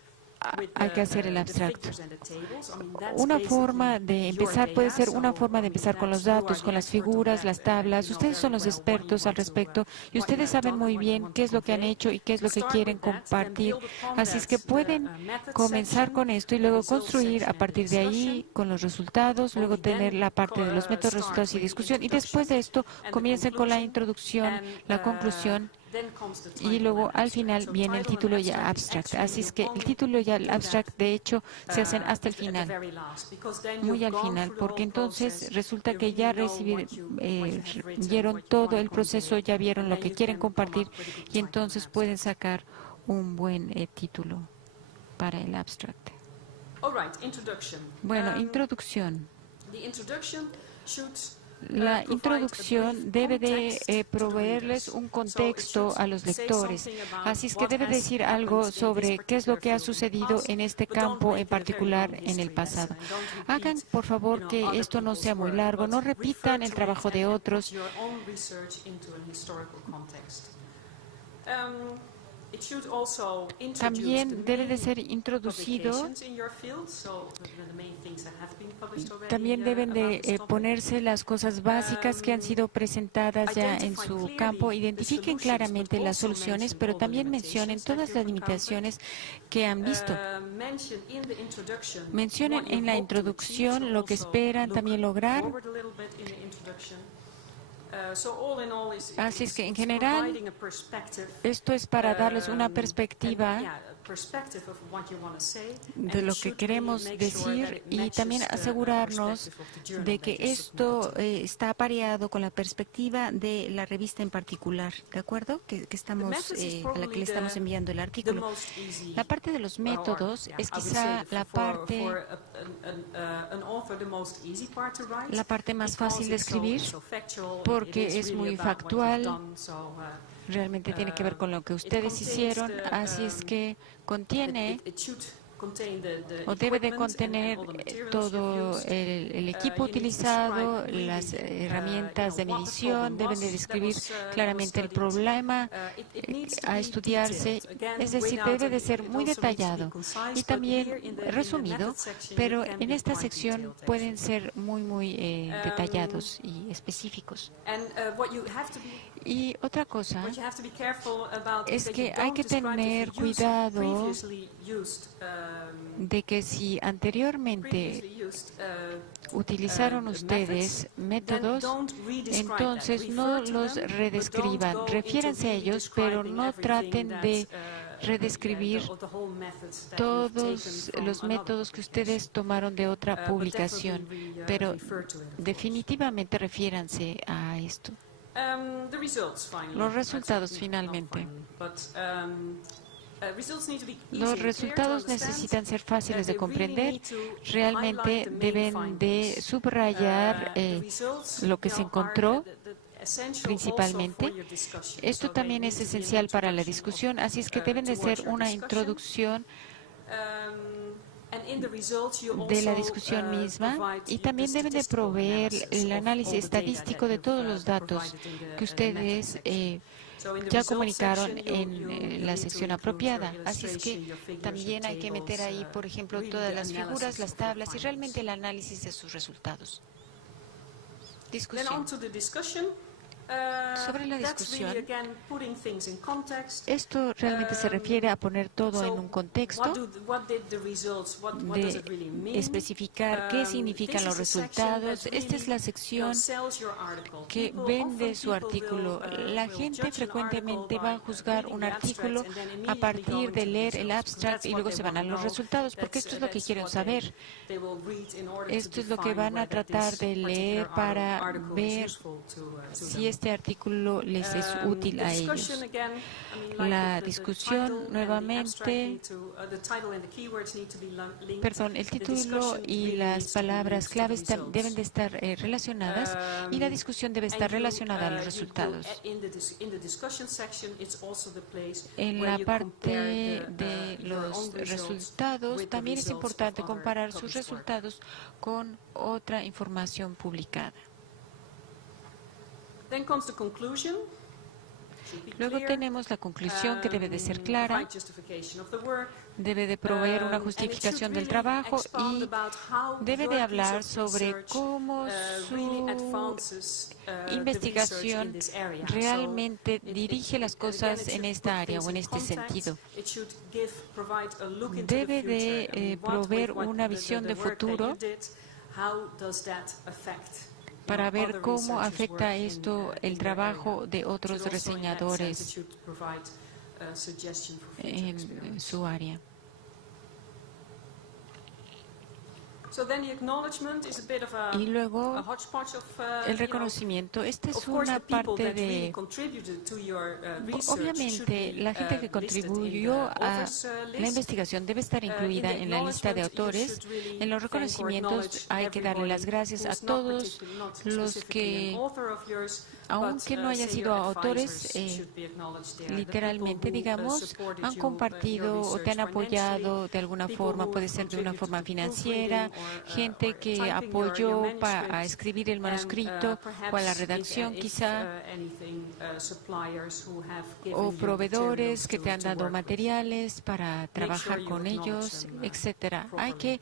hay que hacer el abstracto. Una forma de empezar puede ser una forma de empezar con los datos, con las figuras, las tablas. Ustedes son los expertos al respecto y ustedes saben muy bien qué es lo que han hecho y qué es lo que quieren compartir. Así es que pueden comenzar con esto y luego construir a partir de ahí con los resultados, luego tener la parte de los métodos, resultados y discusión. Y después de esto comiencen con la introducción, la conclusión. Y luego al final viene el título y el abstract. Así es que el título y el abstract de hecho se hacen hasta el final, muy al final, porque entonces resulta que ya recibieron todo el proceso, ya vieron lo que quieren compartir y entonces pueden sacar un buen título para el abstract. Bueno, introducción. La introducción debe de proveerles un contexto a los lectores. Así es que debe decir algo sobre qué es lo que ha sucedido en este campo en particular en el pasado. Hagan, por favor, que esto no sea muy largo. No repitan el trabajo de otros. También debe de ser introducido, también deben de ponerse las cosas básicas que han sido presentadas ya en su campo. Identifiquen claramente las soluciones, pero también mencionen todas las limitaciones que han visto. Mencionen en la introducción lo que esperan también lograr. Así es que, en general, esto es para darles una perspectiva de lo que queremos decir y también asegurarnos de que esto está apareado con la perspectiva de la revista en particular, ¿de acuerdo? A la que le estamos enviando el artículo. La parte de los métodos es quizá la parte más fácil de escribir porque es muy factual. Realmente tiene que ver con lo que ustedes hicieron, así es que contiene o debe de contener todo el equipo utilizado, las herramientas de medición, deben de describir claramente el problema a estudiarse, es decir, debe de ser muy detallado y también resumido, pero en esta sección pueden ser muy detallados y específicos. Y otra cosa es que hay que tener cuidado de que si anteriormente utilizaron ustedes métodos, entonces no los redescriban. Refiéranse a ellos, pero no traten de redescribir todos los métodos que ustedes tomaron de otra publicación, pero definitivamente refiéranse a esto. Los resultados finalmente. Los resultados necesitan ser fáciles de comprender. Realmente deben de subrayar lo que se encontró principalmente. Esto también es esencial para la discusión, así es que deben de ser una introducción de la discusión misma, y también deben de proveer el análisis estadístico de todos los datos que ustedes ya comunicaron en la sección apropiada. Así es que también hay que meter ahí, por ejemplo, todas las figuras, las tablas y realmente el análisis de sus resultados. Discusión. Sobre la discusión, esto realmente se refiere a poner todo en un contexto, de especificar qué significan los resultados. Esta es la sección que vende su artículo. La gente frecuentemente va a juzgar un artículo a partir de leer el abstract y luego se van a los resultados, porque esto es lo que quieren saber. Esto es lo que van a tratar de leer para ver si este artículo les es útil a ellos. La discusión, nuevamente, perdón, el título y las palabras claves deben de estar relacionadas y la discusión debe estar relacionada a los resultados. En la parte de los resultados también es importante comparar sus resultados con otra información publicada. Luego tenemos la conclusión, que debe de ser clara, debe de proveer una justificación del trabajo y debe de hablar sobre cómo su investigación realmente dirige las cosas en esta área o en este sentido. Debe de proveer una visión de futuro para ver cómo afecta esto el trabajo de otros reseñadores en su área. Y luego el reconocimiento. Esta es una parte de... Obviamente, la gente que contribuyó a la investigación debe estar incluida en la lista de autores. En los reconocimientos hay que darle las gracias a todos los que, aunque no hayan sido autores, literalmente, digamos, han compartido o te han apoyado de alguna forma, puede ser de una forma financiera, gente que apoyó a escribir el manuscrito o a la redacción quizá, o proveedores que te han dado materiales para trabajar con ellos, etcétera. Hay que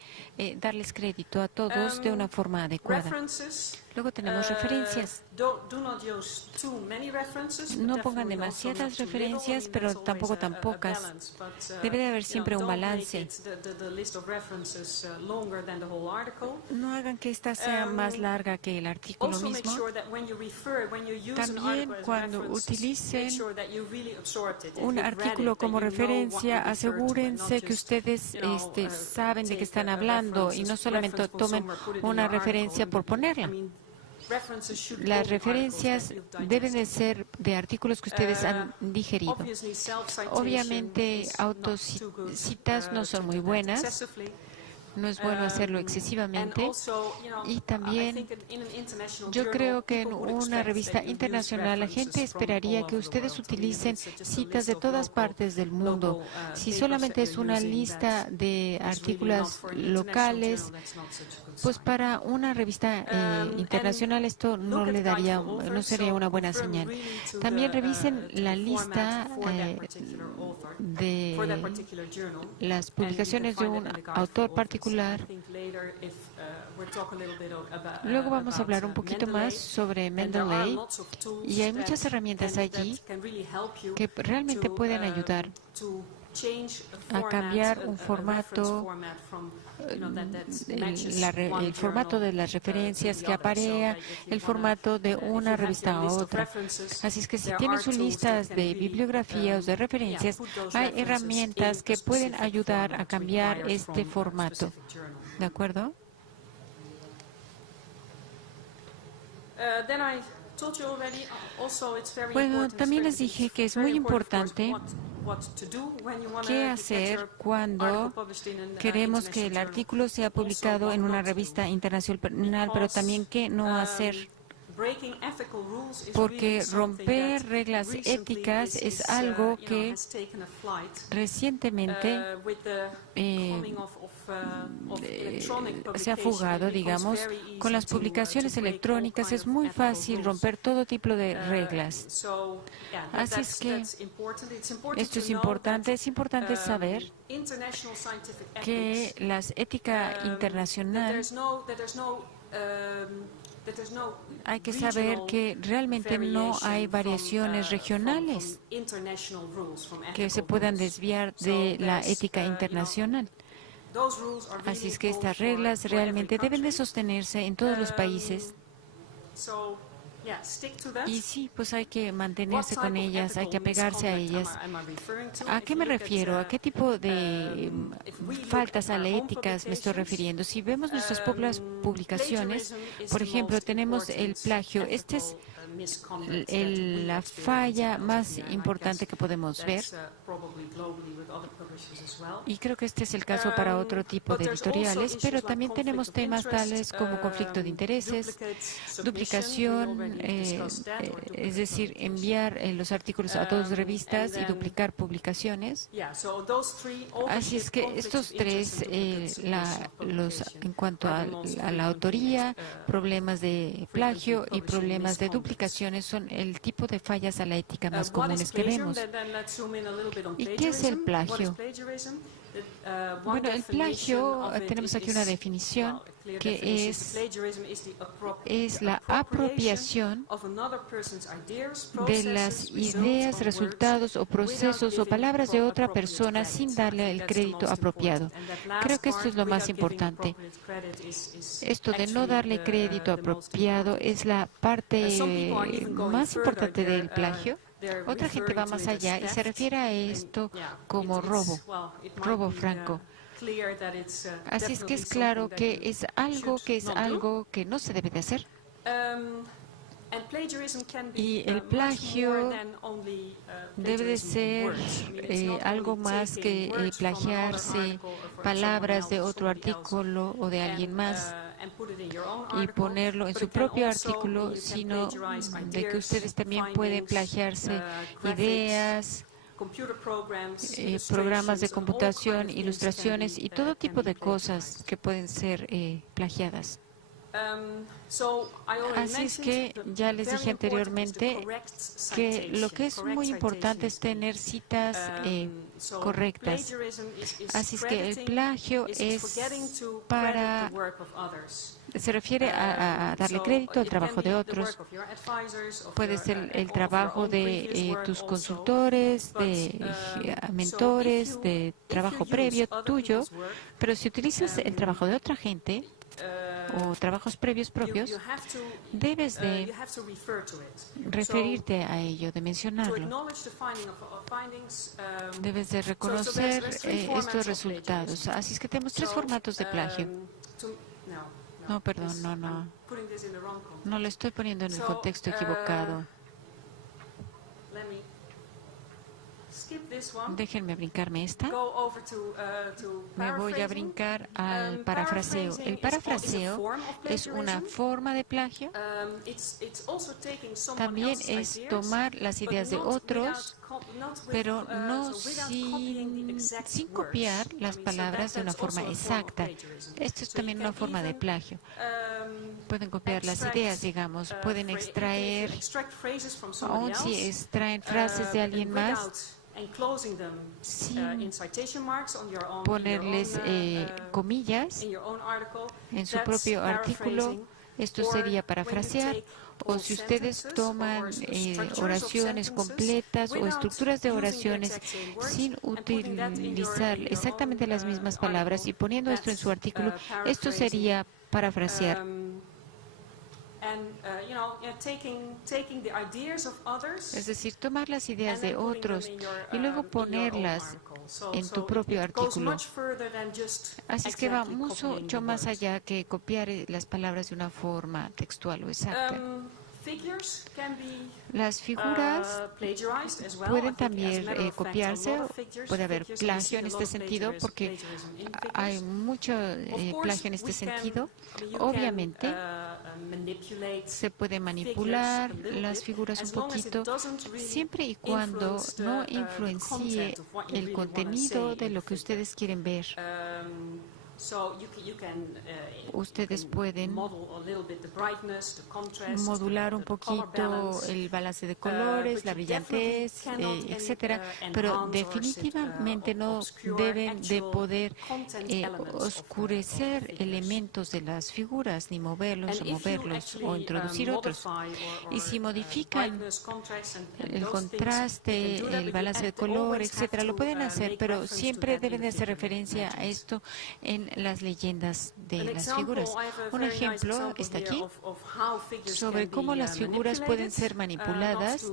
darles crédito a todos de una forma adecuada. Luego tenemos referencias. No pongan demasiadas referencias, pero tampoco tan pocas. Debe de haber siempre un balance. No hagan que esta sea más larga que el artículo mismo. También cuando utilicen un artículo como referencia, asegúrense que ustedes saben de qué están hablando y no solamente tomen una referencia por ponerla. Las referencias deben de ser de artículos que ustedes han digerido. Obviamente, autocitas no son muy buenas. No es bueno hacerlo excesivamente. Y también yo creo que en una revista internacional la gente esperaría que ustedes utilicen citas de todas partes del mundo. Si solamente es una lista de artículos locales, pues para una revista internacional esto no sería una buena señal. También revisen la lista de las publicaciones de un autor particular. Luego vamos a hablar un poquito más sobre Mendeley y hay muchas herramientas allí que realmente pueden ayudar a cambiar un formato, el formato de las referencias que aparea, el formato de una revista a otra. Así es que si tienen sus listas de bibliografía o de referencias, hay herramientas que pueden ayudar a cambiar este formato. ¿De acuerdo? Bueno, también les dije que es muy importante qué hacer cuando queremos que el artículo sea publicado en una revista internacional, pero también qué no hacer. porque romper reglas éticas es algo que recientemente se ha fugado, digamos. Con las publicaciones electrónicas es muy fácil romper todo tipo de reglas. Así es que esto es importante. Es importante saber que la ética internacional, hay que saber que realmente no hay variaciones regionales que se puedan desviar de la ética internacional. Así es que estas reglas realmente deben de sostenerse en todos los países. Y sí, pues hay que mantenerse con ellas, hay que apegarse a ellas. ¿A qué me refiero? ¿A qué tipo de faltas a la ética me estoy refiriendo? Si vemos nuestras publicaciones, por ejemplo, tenemos el plagio. Este es la falla más importante que podemos ver. Y creo que este es el caso para otro tipo de editoriales, pero también tenemos temas tales como conflicto de intereses, duplicación, es decir, enviar los artículos a dos revistas y duplicar publicaciones. Así es que estos tres, en cuanto a la autoría, problemas de plagio y problemas de duplicaciones son el tipo de fallas a la ética más comunes que vemos. ¿Y qué es el plagio? Bueno, el plagio, tenemos aquí una definición que es la apropiación de las ideas, resultados o procesos o palabras de otra persona sin darle el crédito apropiado. Creo que esto es lo más importante. Esto de no darle crédito apropiado es la parte más importante del plagio. Otra gente va más allá y se refiere a esto como robo franco. Así es que es claro que es algo que no se debe de hacer. Y el plagio debe de ser algo más que plagiarse palabras de otro artículo o de alguien más y ponerlo en su propio artículo, sino de que ustedes también pueden plagiarse ideas, programas de computación, ilustraciones y todo tipo de cosas que pueden ser plagiadas. Así es que ya les dije anteriormente que lo que es muy importante es tener citas correctas. Así es que el plagio se refiere a darle crédito al trabajo de otros. Puede ser el trabajo de tus consultores, de mentores, de trabajo previo tuyo, pero si utilizas el trabajo de otra gente o trabajos previos propios, debes de referirte a ello, de mencionarlo. Debes de reconocer estos resultados. Así es que tenemos tres formatos de plagio. No, perdón, no. No lo estoy poniendo en el contexto equivocado. Déjenme brincarme esta. Me voy a brincar al parafraseo. El parafraseo es una forma de plagio. También es tomar las ideas de otros, pero no sin copiar las palabras de una forma exacta. Esto es también una forma de plagio. Pueden copiar las ideas, digamos, pueden extraer, aun si extraen frases de alguien más, sin ponerles comillas en su propio artículo. Esto sería parafrasear. O si ustedes toman oraciones completas o estructuras de oraciones sin utilizar exactamente las mismas palabras y poniendo esto en su artículo, esto sería parafrasear. Es decir, tomar las ideas de otros y luego ponerlas en tu propio artículo. Así es que va mucho más allá que copiar las palabras de una forma textual o exacta. Las figuras pueden también copiarse, puede haber plagio en este sentido, porque hay mucho plagio en este sentido. Obviamente, Se puede manipular las figuras un poquito, siempre y cuando no influencie el contenido de lo que ustedes quieren ver. Ustedes pueden modular un poquito el balance de colores, la brillantez, etcétera, pero definitivamente no deben de poder oscurecer elementos de las figuras, ni moverlos o introducir otros. Y si modifican el contraste, el balance de color, etcétera, lo pueden hacer, pero siempre deben de hacer referencia a esto en las leyendas de las figuras. Un ejemplo está aquí sobre cómo las figuras pueden ser manipuladas,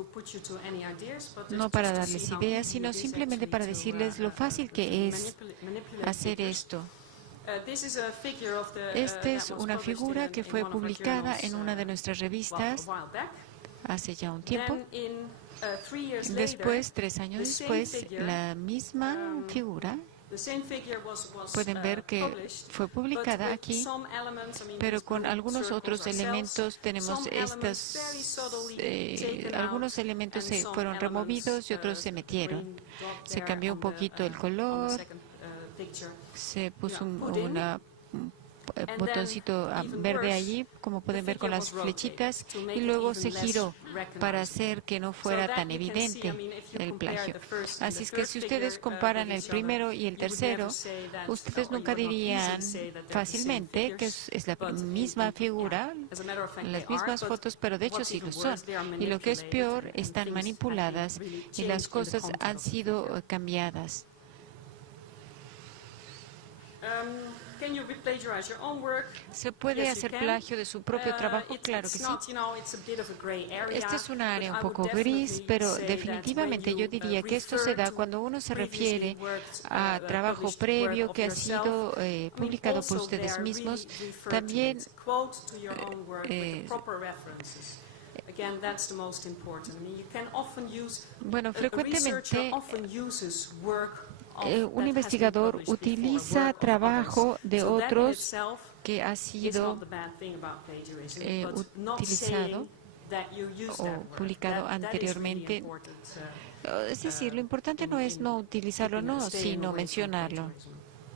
no para darles ideas, sino simplemente para decirles lo fácil que es hacer esto. Esta es una figura que fue publicada en una de nuestras revistas hace ya un tiempo. Después, 3 años después, la misma figura, pueden ver que fue publicada aquí, pero con algunos otros elementos tenemos algunos elementos se fueron removidos y otros se metieron. Se cambió un poquito el color, se puso un botoncito verde allí, como pueden ver con las flechitas, y luego se giró para hacer que no fuera tan evidente el plagio. Así es que si ustedes comparan el primero y el tercero, ustedes nunca dirían fácilmente que es la misma figura, las mismas fotos, pero de hecho sí lo son. Y lo que es peor, están manipuladas y las cosas han sido cambiadas. ¿Se puede hacer plagio de su propio trabajo? Claro que sí. Esta es una área un poco gris, pero definitivamente yo diría que esto se da cuando uno se refiere a trabajo previo que ha sido publicado por ustedes mismos. También bueno, frecuentemente un investigador utiliza trabajo de otros que ha sido utilizado o publicado anteriormente. Es decir, lo importante no es no utilizarlo, no, sino mencionarlo.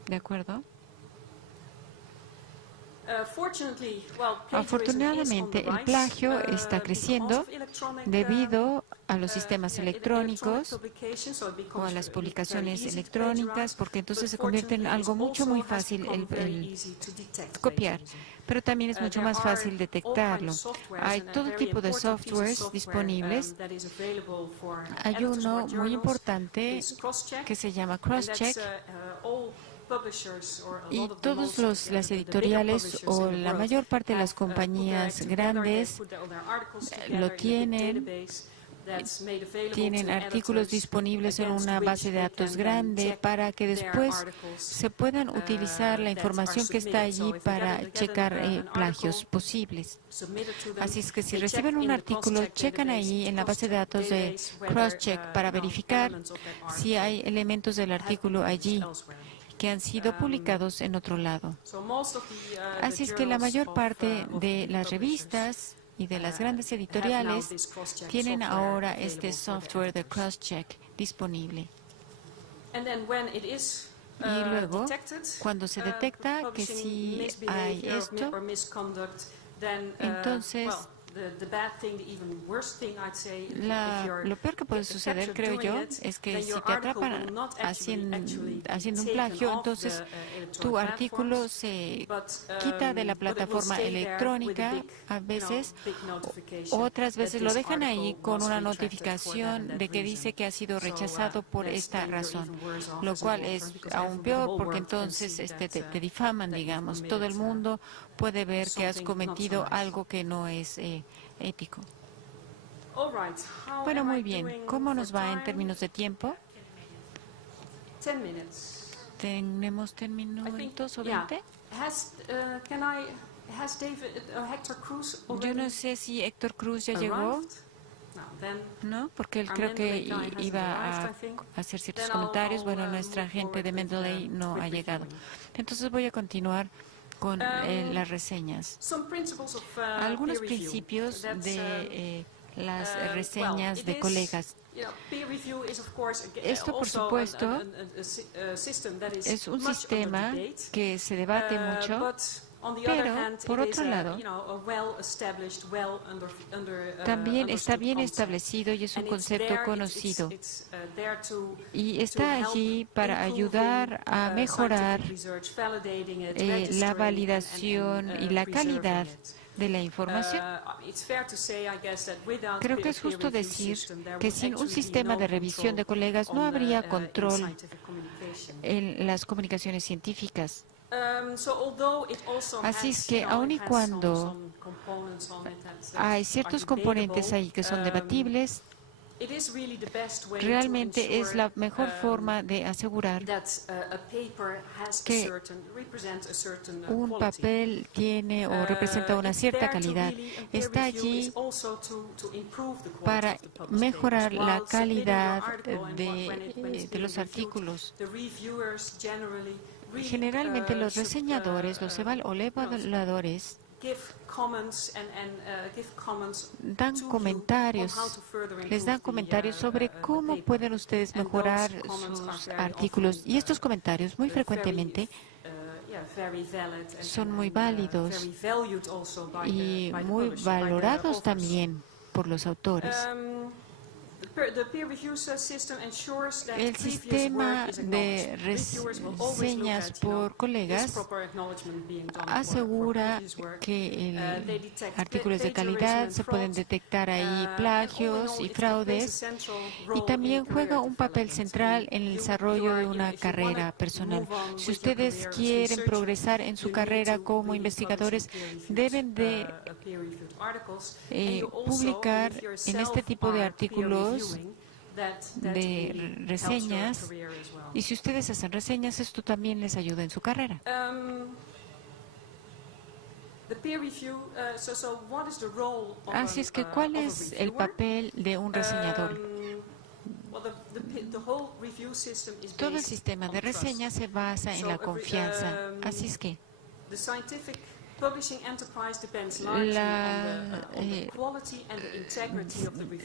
¿De acuerdo? Afortunadamente, el plagio está creciendo debido a los sistemas electrónicos o a las publicaciones electrónicas, porque entonces se convierte en algo muy fácil el copiar, pero también es mucho más fácil detectarlo. Hay todo tipo de softwares disponibles. Hay uno muy importante que se llama Crosscheck. Y todas las editoriales o la mayor parte de las compañías grandes lo tienen artículos disponibles en una base de datos grande para que después se puedan utilizar la información que está allí para checar plagios posibles. Así es que si reciben un artículo, checan ahí en la base de datos de Crosscheck para verificar si hay elementos del artículo allí que han sido publicados en otro lado. Así es que la mayor parte de las revistas y de las grandes editoriales tienen ahora este software de Crosscheck disponible. Y luego, cuando se detecta que sí hay esto, entonces lo peor que puede suceder, creo yo, es que si te atrapan haciendo un plagio, entonces tu artículo se quita de la plataforma electrónica a veces, otras veces lo dejan ahí con una notificación de que dice que ha sido rechazado por esta razón, lo cual es aún peor porque entonces te difaman, digamos. Todo el mundo puede ver que has cometido algo que no es ético. Bueno, muy bien. ¿Cómo nos va en términos de tiempo? 10 minutos. ¿Tenemos 10 minutos o 20? Yo no sé si Héctor Cruz ya llegó. No, porque él creo que iba a hacer ciertos comentarios. Bueno, nuestra gente de Mendeley no ha llegado. Entonces voy a continuar con las reseñas. Algunos principios de las reseñas de colegas. Esto, por supuesto, es un sistema que se debate mucho, pero, por otro lado, también está bien establecido y es un concepto conocido. Y está allí para ayudar a mejorar la validación y la calidad de la información. Creo que es justo decir que sin un sistema de revisión de colegas no habría control en las comunicaciones científicas. Así es que, aun y cuando hay ciertos componentes ahí que son debatibles, realmente es la mejor forma de asegurar que un papel tiene o representa una cierta calidad. Está allí para mejorar la calidad de los artículos. Generalmente los reseñadores, los evaluadores, les dan comentarios sobre cómo pueden ustedes mejorar sus artículos. Y estos comentarios muy frecuentemente son muy válidos y muy valorados también por los autores. El sistema de reseñas por colegas asegura que artículos de calidad se pueden detectar ahí plagios y fraudes, y también juega un papel central en el desarrollo de una carrera personal. Si ustedes quieren progresar en su carrera como investigadores, deben de publicar en este tipo de artículos de reseñas, y si ustedes hacen reseñas, esto también les ayuda en su carrera. Así es que, ¿cuál es el papel de un reseñador? Todo el sistema de reseñas se basa en la confianza. Así es que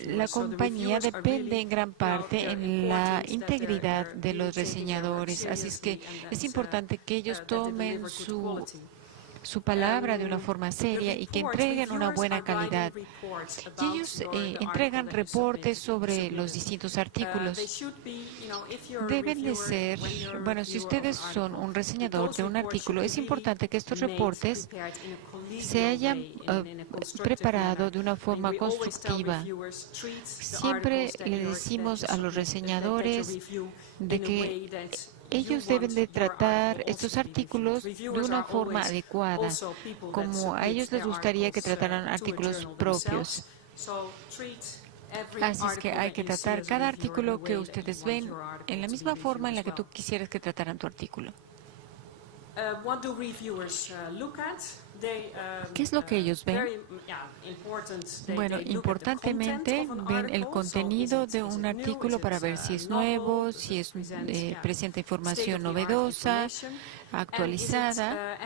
la compañía depende en gran parte en la integridad de los reseñadores. Así es que es importante que ellos tomen su palabra de una forma seria y que entreguen una buena calidad. Y ellos entregan reportes sobre los distintos artículos. Deben de ser, bueno, si ustedes son un reseñador de un artículo, es importante que estos reportes se hayan preparado de una forma constructiva. Siempre le decimos a los reseñadores de que ellos deben de tratar estos artículos de una forma adecuada, como a ellos les gustaría que trataran artículos propios. Así es que hay que tratar cada artículo que ustedes ven en la misma forma en la que tú quisieras que trataran tu artículo. ¿Qué es lo que ellos ven? Bueno, importantemente ven el contenido de un artículo para ver si es nuevo, si presenta información novedosa, actualizada.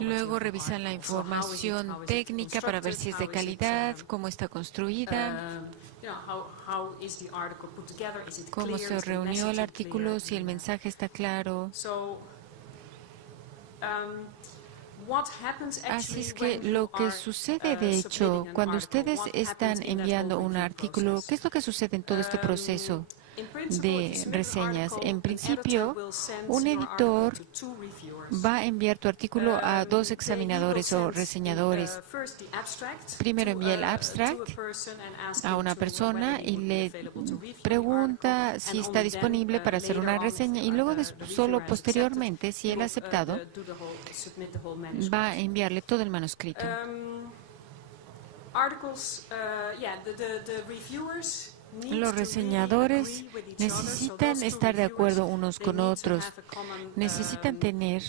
Luego revisan la información técnica para ver si es de calidad, cómo está construida, cómo se reunió el artículo, si el mensaje está claro. Así es que lo que sucede, de hecho, cuando ustedes están enviando un artículo, ¿qué es lo que sucede en todo este proceso de reseñas? En principio, un editor va a enviar tu artículo a dos examinadores o reseñadores. Primero envía el abstract a una persona y le pregunta si está disponible para hacer una reseña, y luego solo posteriormente, si él ha aceptado, va a enviarle todo el manuscrito. Los reseñadores necesitan estar de acuerdo unos con otros, necesitan tener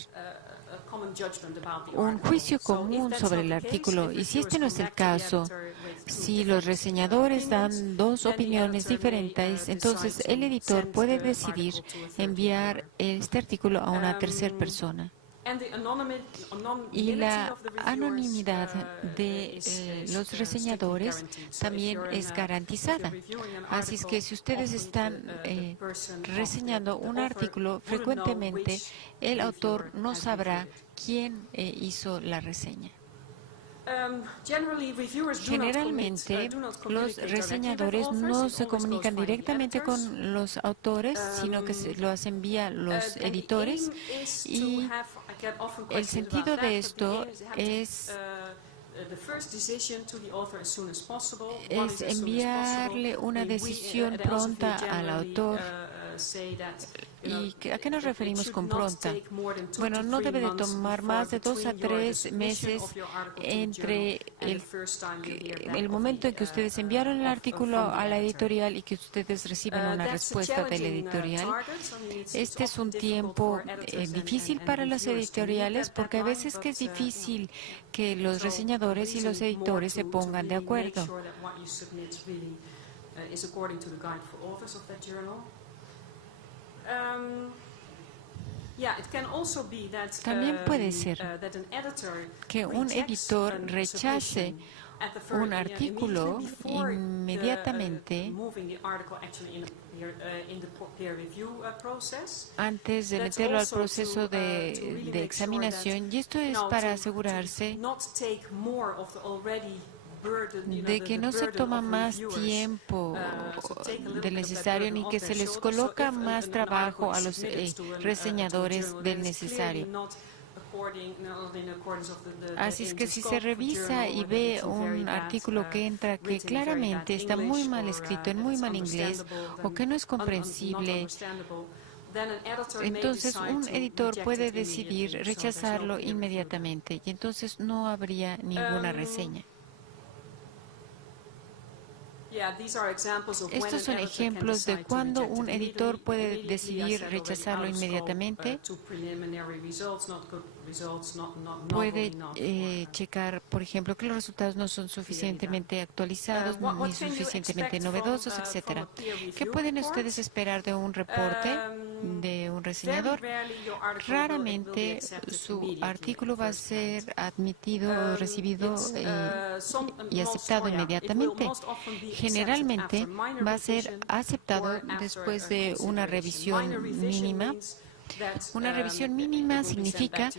un juicio común sobre el artículo, y si este no es el caso, si los reseñadores dan dos opiniones diferentes, entonces el editor puede decidir enviar este artículo a una tercera persona. Y la anonimidad de los reseñadores también es garantizada. Así es que si ustedes están reseñando un artículo, frecuentemente el autor no sabrá quién hizo la reseña. Generalmente, los reseñadores no se comunican directamente con los autores, sino que lo hacen vía los editores. Y el sentido de esto es enviarle una decisión pronta al autor. ¿Y a qué nos referimos con pronta? Bueno, no debe de tomar más de 2 a 3 meses entre el momento en que ustedes enviaron el artículo a la editorial y que ustedes reciben una respuesta de la editorial. Este es un tiempo difícil para las editoriales porque a veces que es difícil que los reseñadores y los editores se pongan de acuerdo. También puede ser que un editor rechace un artículo inmediatamente antes de meterlo al proceso de examinación, y esto es para asegurarse de que no se toma más tiempo del necesario ni que se les coloca más trabajo a los reseñadores del necesario. Así es que si se revisa y ve un artículo que entra que claramente está muy mal escrito, en muy mal inglés, o que no es comprensible, entonces un editor puede decidir rechazarlo inmediatamente y entonces no habría ninguna reseña. Estos son ejemplos de cuando un editor puede decidir rechazarlo inmediatamente. Puede checar, por ejemplo, que los resultados no son suficientemente actualizados, ni suficientemente novedosos, etcétera. ¿Qué pueden ustedes esperar de un reporte de un reseñador? Raramente su artículo va a ser admitido o recibido y aceptado inmediatamente. Generalmente va a ser aceptado después de una revisión mínima. Una revisión mínima significa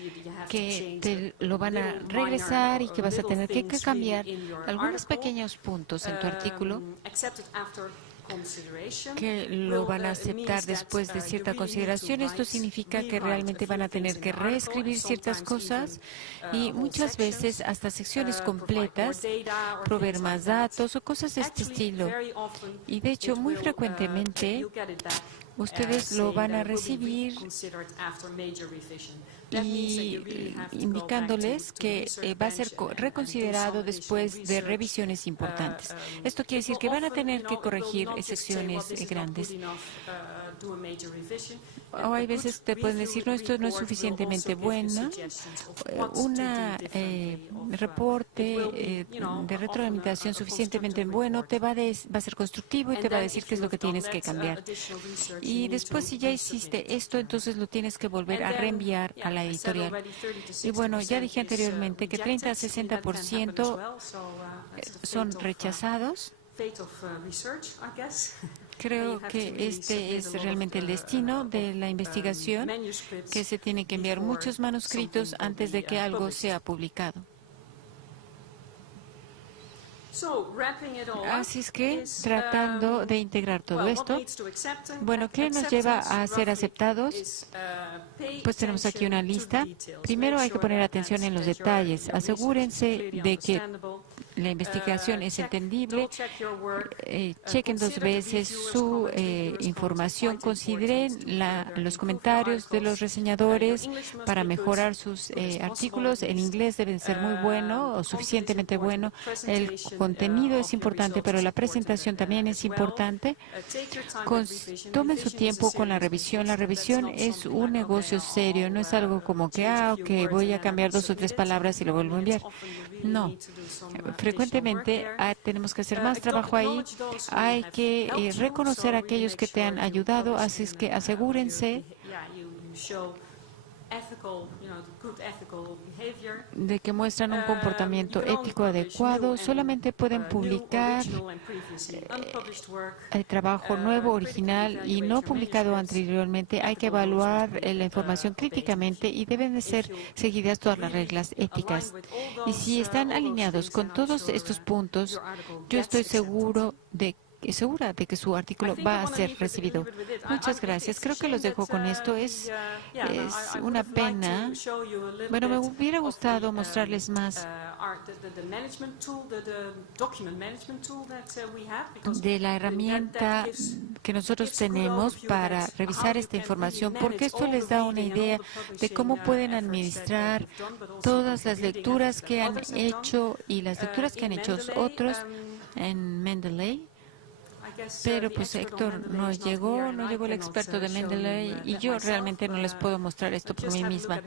que te lo van a regresar y que vas a tener que cambiar algunos pequeños puntos en tu artículo que lo van a aceptar después de cierta consideración. Esto significa que realmente van a tener que reescribir ciertas cosas y muchas veces hasta secciones completas, proveer más datos o cosas de este estilo. Y de hecho, muy frecuentemente ustedes lo van a recibir y indicándoles que va a ser reconsiderado después de revisiones importantes. Esto quiere decir que van a tener que corregir secciones grandes. O hay veces te pueden decir, no, esto no es suficientemente bueno. Una reporte de retroalimentación suficientemente bueno va a ser constructivo y te va a decir qué es lo que tienes que cambiar. Y después, si ya hiciste esto, entonces lo tienes que volver a reenviar a la editorial. Y bueno, ya dije anteriormente que 30 a 60% son rechazados. Creo que este es realmente el destino de la investigación, que se tiene que enviar muchos manuscritos antes de que algo sea publicado. Así es que, tratando de integrar todo esto, bueno, ¿qué nos lleva a ser aceptados? Pues tenemos aquí una lista. Primero hay que poner atención en los detalles. Asegúrense de que la investigación es entendible. Chequen 2 veces su información. Consideren los comentarios de los reseñadores para mejorar sus artículos. El inglés debe ser muy bueno o suficientemente bueno. El contenido es importante, pero la presentación también es importante. Tomen su tiempo con la revisión. La revisión es un negocio serio. No es algo como que, ok, voy a cambiar 2 o 3 palabras y lo vuelvo a enviar. No. Frecuentemente tenemos que hacer más trabajo ahí. Hay que reconocer a aquellos que te han ayudado, así es que asegúrense de que muestran un comportamiento ético adecuado, solamente pueden publicar el trabajo nuevo, original y no publicado anteriormente. Hay que evaluar la información críticamente y deben de ser seguidas todas las reglas éticas. Y si están alineados con todos estos puntos, yo estoy segura de que su artículo va a ser recibido. Muchas gracias. Creo que los dejo con esto. Es una pena. Bueno, me hubiera gustado mostrarles más de la herramienta que nosotros tenemos para revisar esta información, porque esto les da una idea de cómo pueden administrar todas las lecturas que han hecho y las lecturas que han hecho otros en Mendeley. Pero pues Héctor no llegó el experto de Mendeley y yo realmente no les puedo mostrar esto por mí misma.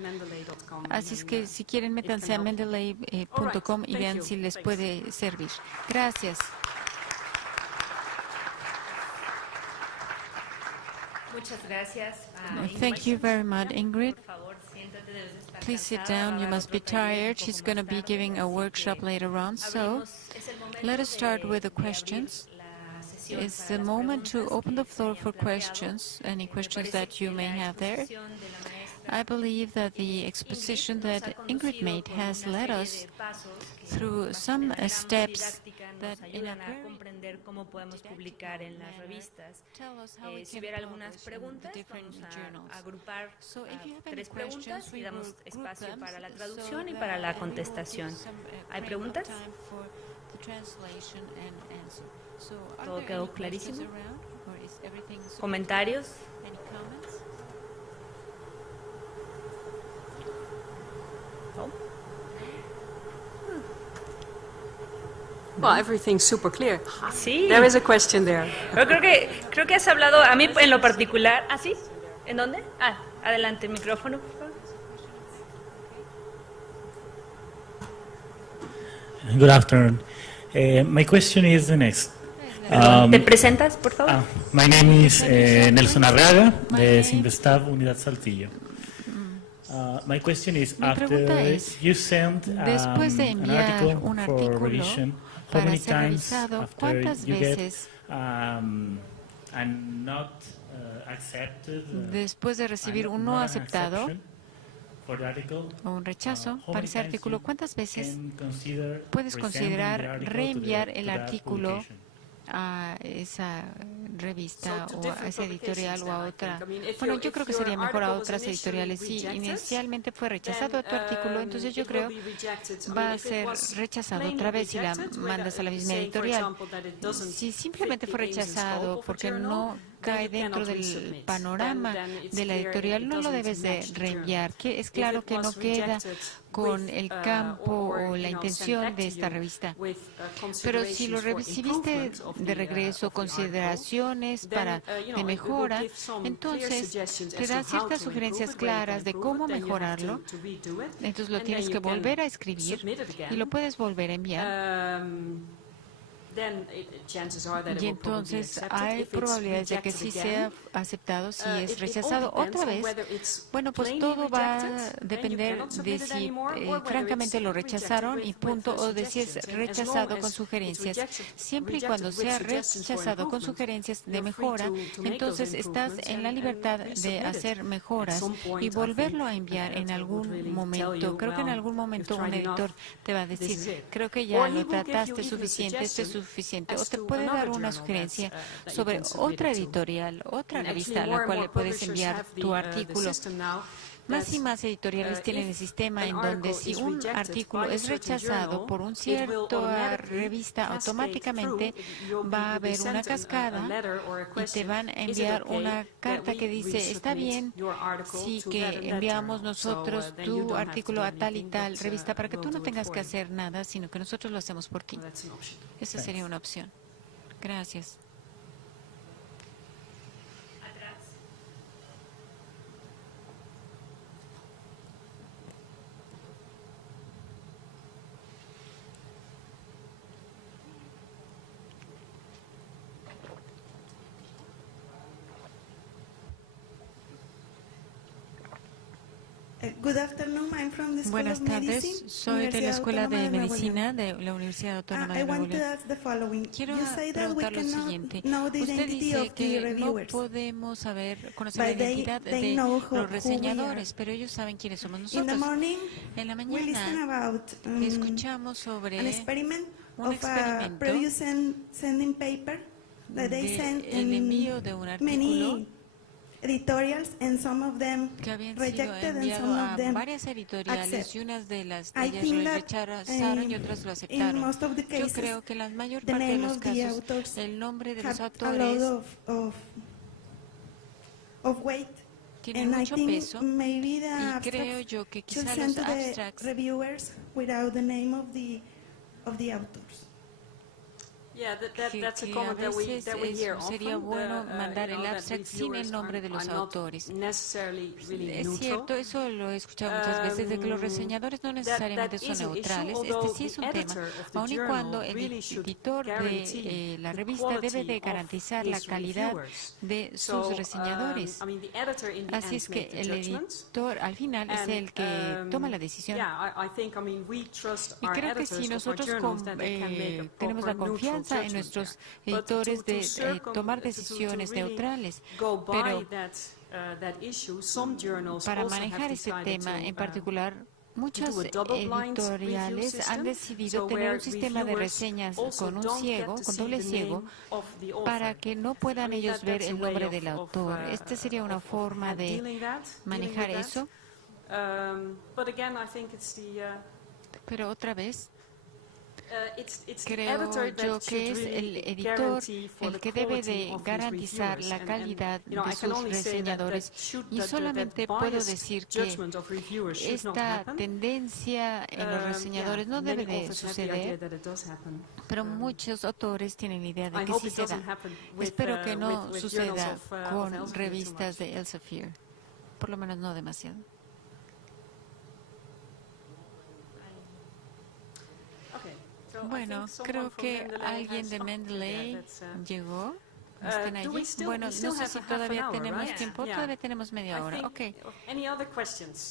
Así es que si quieren métanse a mendeley.com y vean si les puede servir. Gracias. Muchas gracias. Thank you very much, Ingrid. Please sit down. You must be tired. She's going to be giving a workshop later on. So let us start with the questions. It's the moment to open the floor for questions, any questions that you may have there. I believe that the exposition that Ingrid made has led us through some steps that comprender cómo podemos publicar en las revistas. Si hubiera algunas preguntas, vamos a agrupar tres preguntas y damos espacio para la traducción y para la contestación. ¿Hay preguntas? ¿Todo quedó clarísimo? ¿Comentarios? Well, everything's super clear. Sí. There is a question there. Pero creo que has hablado, a mí en lo particular. ¿Ah, sí? ¿En dónde? Adelante, el micrófono, por favor. Good afternoon. My question is the next. ¿Te presentas, por favor? My name is Nelson Arreaga, de Simvestav, Unidad Saltillo. My question is, after you sent después de an enviar article un for artículo revision, how para many ser times revisado, after ¿cuántas you get veces and not accepted, después de recibir un no aceptado o un rechazo para ese artículo, cuántas veces puedes considerar reenviar el artículo a esa revista o a esa editorial o a otra? Bueno, yo creo que sería mejor a otras editoriales. Si inicialmente fue rechazado tu artículo, entonces yo creo va a ser rechazado otra vez si la mandas a la misma editorial. Si simplemente fue rechazado porque no cae dentro del panorama de la editorial, no lo debes de reenviar. Que es claro que no queda con el campo o la intención de esta revista. Pero si lo recibiste de regreso, consideraciones de mejora, entonces te da ciertas sugerencias claras de cómo mejorarlo. Entonces lo tienes que volver a escribir y lo puedes volver a enviar. Y entonces hay probabilidades de que sí sea aceptado. Si es rechazado otra vez, bueno, pues todo va a depender de si francamente lo rechazaron y punto, o de si es rechazado con sugerencias. Siempre y cuando sea rechazado con sugerencias de mejora, entonces estás en la libertad de hacer mejoras y volverlo a enviar en algún momento. Creo que en algún momento un editor te va a decir, creo que ya lo trataste suficiente, esto es suficiente, o te puede dar una sugerencia sobre otra editorial, otra revista a la cual le puedes enviar tu artículo. Más y más editoriales tienen el sistema en donde si un artículo es rechazado por una cierta revista, automáticamente va a haber una cascada y te van a enviar una carta que dice, está bien, sí que enviamos nosotros tu artículo a tal y tal revista para que tú no tengas que hacer nada, sino que nosotros lo hacemos por ti. Esa sería una opción. Gracias. Buenas tardes, soy de la Escuela de Medicina de la Universidad Autónoma de Nuevo León. Quiero preguntar lo siguiente. Usted dice que no podemos conocer la identidad de los reseñadores, pero ellos saben quiénes somos nosotros. En la mañana escuchamos sobre un experimento del envío de un artículo que habían sido enviado a varias editoriales y unas de ellas lo rechazaron y otras lo aceptaron. Yo creo que en la mayor parte de los casos el nombre de los autores tiene mucho peso y creo yo que quizá los abstracts sería bueno mandar el abstract sin el nombre de los autores. Es cierto, eso lo he escuchado muchas veces, de que los reseñadores no necesariamente son neutrales. Este sí es un tema, aun y cuando el editor de la revista debe de garantizar la calidad de sus reseñadores. Así es que el editor al final es el que toma la decisión. Y creo que si nosotros tenemos la confianza en nuestros editores de tomar decisiones neutrales, pero para manejar este tema en particular, muchas editoriales han decidido tener un sistema de reseñas con doble ciego, para que no puedan ellos ver el nombre del autor. Esta sería una forma de manejar eso. Pero otra vez, creo yo que es el editor el que debe de garantizar la calidad de sus reseñadores, y solamente puedo decir que esta tendencia en los reseñadores no debe de suceder, pero muchos autores tienen la idea de que sí se da. Espero que no suceda con revistas de Elsevier, por lo menos no demasiado. Bueno, creo que alguien de Mendeley llegó. ¿Están allí? Bueno, no sé si todavía tenemos tiempo. Todavía tenemos media hora. Ok.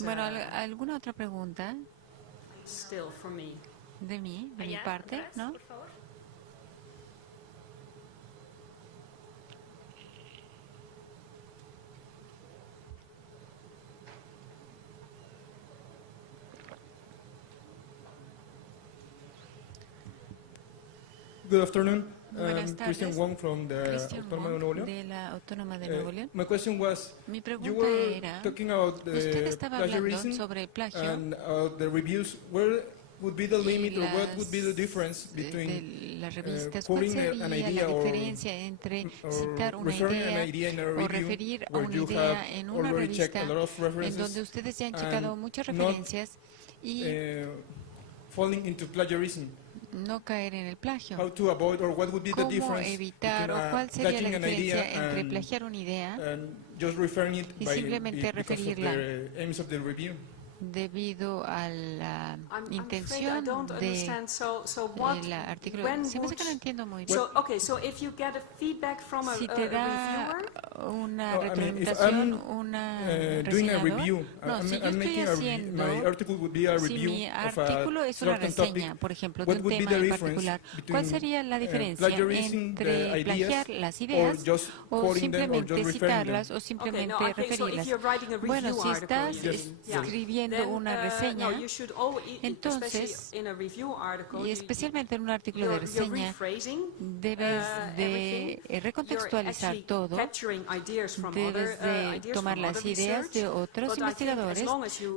Bueno, ¿alguna otra pregunta? De mi parte, ¿no? Good afternoon. Buenas tardes. Christian Wong from the Autónoma de Nuevo León. De la Autónoma de Nuevo León. My question was, Mi you pregunta were era, talking about usted the estaba hablando plagiarism sobre el plagio and the reviews. Where would be the limit, or what would be the difference de between las revistas. ¿Cuál quoting sería an la idea diferencia entre citar una referring an idea idea in a o review referir a where una you idea have en una already checked revista a lot of en references donde ustedes ya han and checado muchas not, referencias y falling into plagiarism? no caer en el plagio? How to avoid, or what would be the ¿Cómo difference evitar, o between cuál sería la catching an diferencia idea entre and plagiar una idea just referring it y by simplemente because of referirla the aims of the review? debido a la intención del artículo? Se me hace que no entiendo muy bien. Si te da una retroalimentación, una reseñador, no, si yo estoy haciendo, si mi artículo es una reseña, por ejemplo, de un tema en particular, ¿cuál sería la diferencia entre plagiar las ideas o simplemente citarlas o simplemente referirlas? Bueno, si estás escribiendo una reseña, entonces, y especialmente en un artículo de reseña, debes de recontextualizar todo, debes de tomar las ideas de otros investigadores,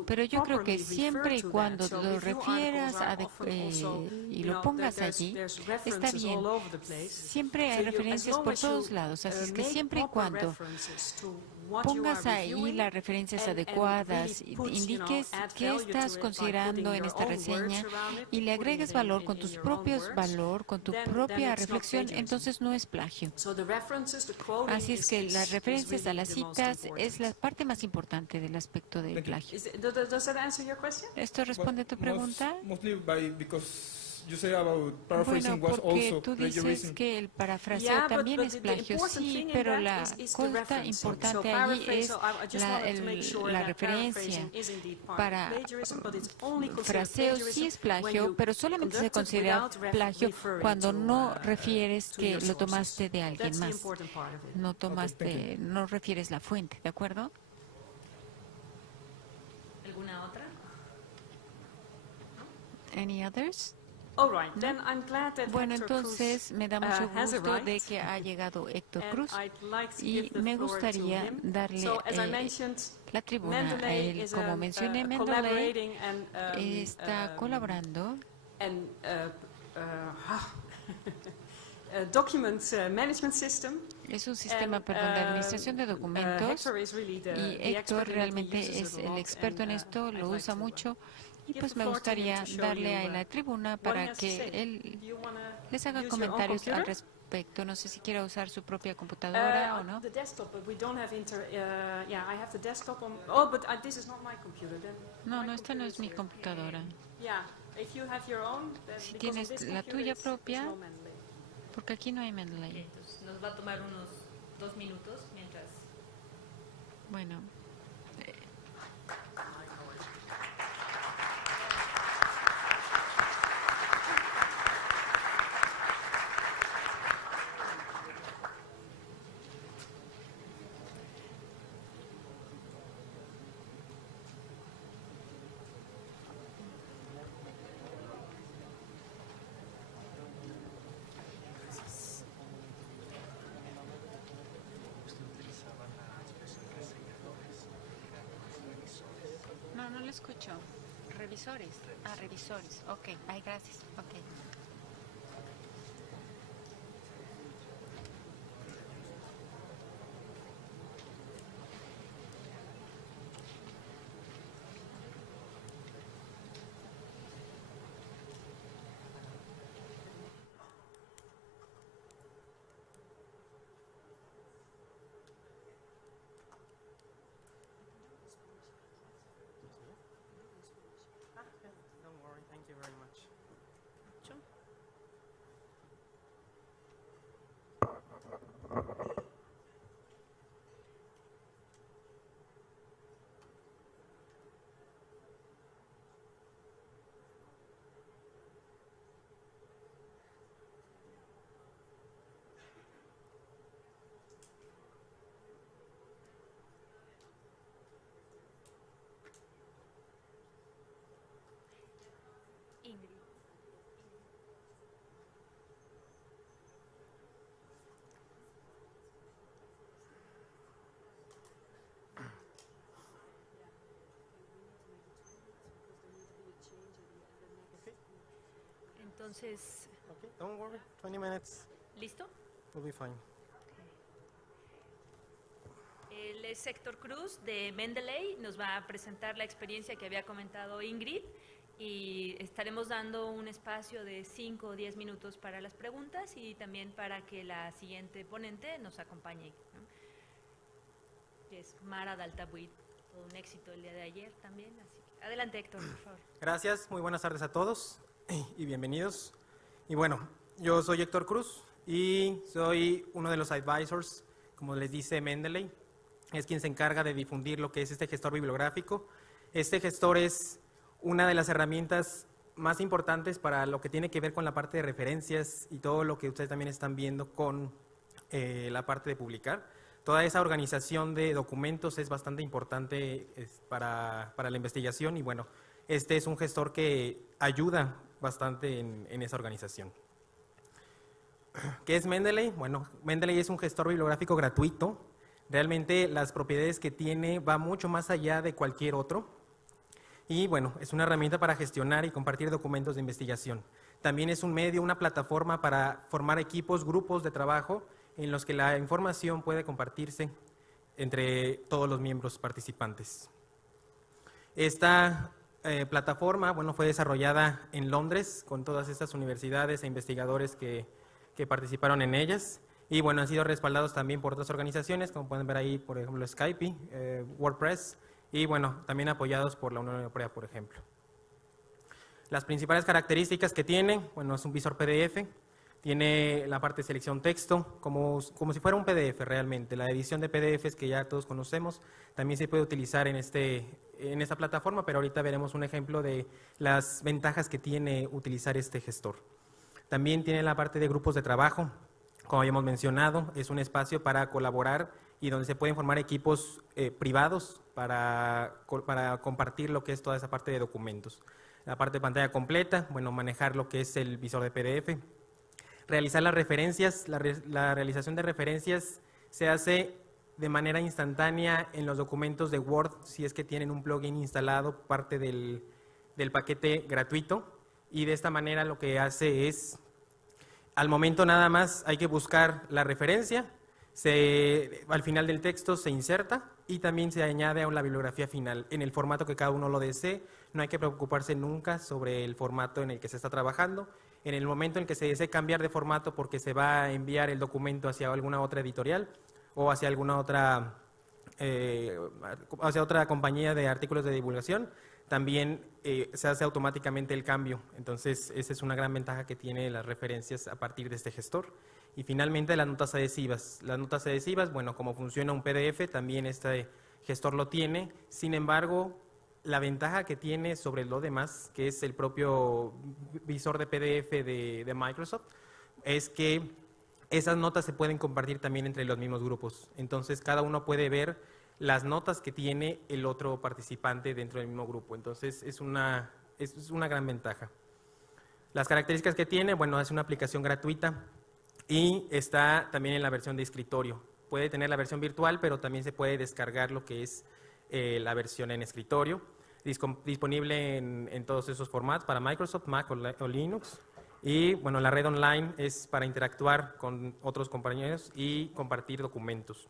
pero yo creo que siempre y cuando lo refieras y lo pongas allí, está bien. Siempre hay referencias por todos lados, así es que siempre y cuando pongas ahí las referencias adecuadas, indiques qué estás considerando en esta reseña y le agregues valor con tus propios valor, con tu propia reflexión, entonces no es plagio. Así es que las referencias a las citas es la parte más importante del aspecto del plagio. ¿Esto responde a tu pregunta? you say about paraphrasing was also tú dices que el parafraseo también es plagio, sí, pero la cosa importante allí es la referencia. Parafraseo sí es plagio, pero solamente se considera plagio cuando no refieres que lo tomaste de alguien más. No refieres la fuente, ¿de acuerdo? ¿Alguna otra? Any others? Bueno, entonces me da mucho gusto de que ha llegado Héctor Cruz y me gustaría darle la tribuna a él. Como mencioné, Mendeley está colaborando es un sistema de administración de documentos y Héctor realmente es el experto en esto, lo usa mucho. Y pues me gustaría darle a él la tribuna para que él les haga comentarios al respecto. No sé si quiere usar su propia computadora o no. No, esta no es mi computadora. Si tienes la tuya propia, porque aquí no hay Mendeley. Entonces nos va a tomar unos 2 minutos mientras... Bueno. No lo escucho. Revisores. Revisores. Ok. Ay, gracias. Ok. Entonces... Okay, don't worry, 20 minutes. ¿Listo? We'll be fine. Él es Héctor Cruz de Mendeley, nos va a presentar la experiencia que había comentado Ingrid y estaremos dando un espacio de 5 o 10 minutos para las preguntas y también para que la siguiente ponente nos acompañe, ¿no? Que es Mara Daltabuit, todo un éxito el día de ayer también. Así que adelante, Héctor, por favor. Gracias, muy buenas tardes a todos y bienvenidos. Y bueno, yo soy Héctor Cruz y soy uno de los advisors, como les dice Mendeley, es quien se encarga de difundir lo que es este gestor bibliográfico. Este gestor es una de las herramientas más importantes para lo que tiene que ver con la parte de referencias y todo lo que ustedes también están viendo con la parte de publicar. Toda esa organización de documentos es bastante importante para la investigación y bueno, este es un gestor que ayuda bastante en esa organización. ¿Qué es Mendeley? Bueno, Mendeley es un gestor bibliográfico gratuito. Realmente las propiedades que tiene va mucho más allá de cualquier otro. Y bueno, es una herramienta para gestionar y compartir documentos de investigación. También es un medio, una plataforma para formar equipos, grupos de trabajo en los que la información puede compartirse entre todos los miembros participantes. Esta plataforma, bueno, fue desarrollada en Londres con todas estas universidades e investigadores que participaron en ellas. Y bueno, han sido respaldados también por otras organizaciones, como pueden ver ahí, por ejemplo, Skype, WordPress, y bueno, también apoyados por la Unión Europea, por ejemplo. Las principales características que tiene, bueno, es un visor PDF, tiene la parte de selección texto, como si fuera un PDF realmente. La edición de PDFs que ya todos conocemos también se puede utilizar en esta plataforma, pero ahorita veremos un ejemplo de las ventajas que tiene utilizar este gestor. También tiene la parte de grupos de trabajo, como habíamos mencionado, es un espacio para colaborar y donde se pueden formar equipos privados para compartir lo que es toda esa parte de documentos. La parte de pantalla completa, bueno, manejar lo que es el visor de PDF. Realizar las referencias, la realización de referencias se hace de manera instantánea en los documentos de Word, si es que tienen un plugin instalado, parte del paquete gratuito, y de esta manera lo que hace es, al momento nada más hay que buscar la referencia, al final del texto se inserta y también se añade a la bibliografía final en el formato que cada uno lo desee. No hay que preocuparse nunca sobre el formato en el que se está trabajando. En el momento en que se desee cambiar de formato porque se va a enviar el documento hacia alguna otra editorial o hacia alguna otra, hacia otra compañía de artículos de divulgación, también se hace automáticamente el cambio. Entonces, esa es una gran ventaja que tiene las referencias a partir de este gestor. Y finalmente, las notas adhesivas. Las notas adhesivas, bueno, como funciona un PDF, también este gestor lo tiene. Sin embargo, la ventaja que tiene sobre lo demás, que es el propio visor de PDF de Microsoft, es que esas notas se pueden compartir también entre los mismos grupos. Entonces, cada uno puede ver las notas que tiene el otro participante dentro del mismo grupo. Entonces, es una gran ventaja. Las características que tiene, bueno, es una aplicación gratuita y está también en la versión de escritorio. Puede tener la versión virtual, pero también se puede descargar lo que es la versión en escritorio, disponible en todos esos formatos para Microsoft, Mac o Linux. Y bueno, la red online es para interactuar con otros compañeros y compartir documentos.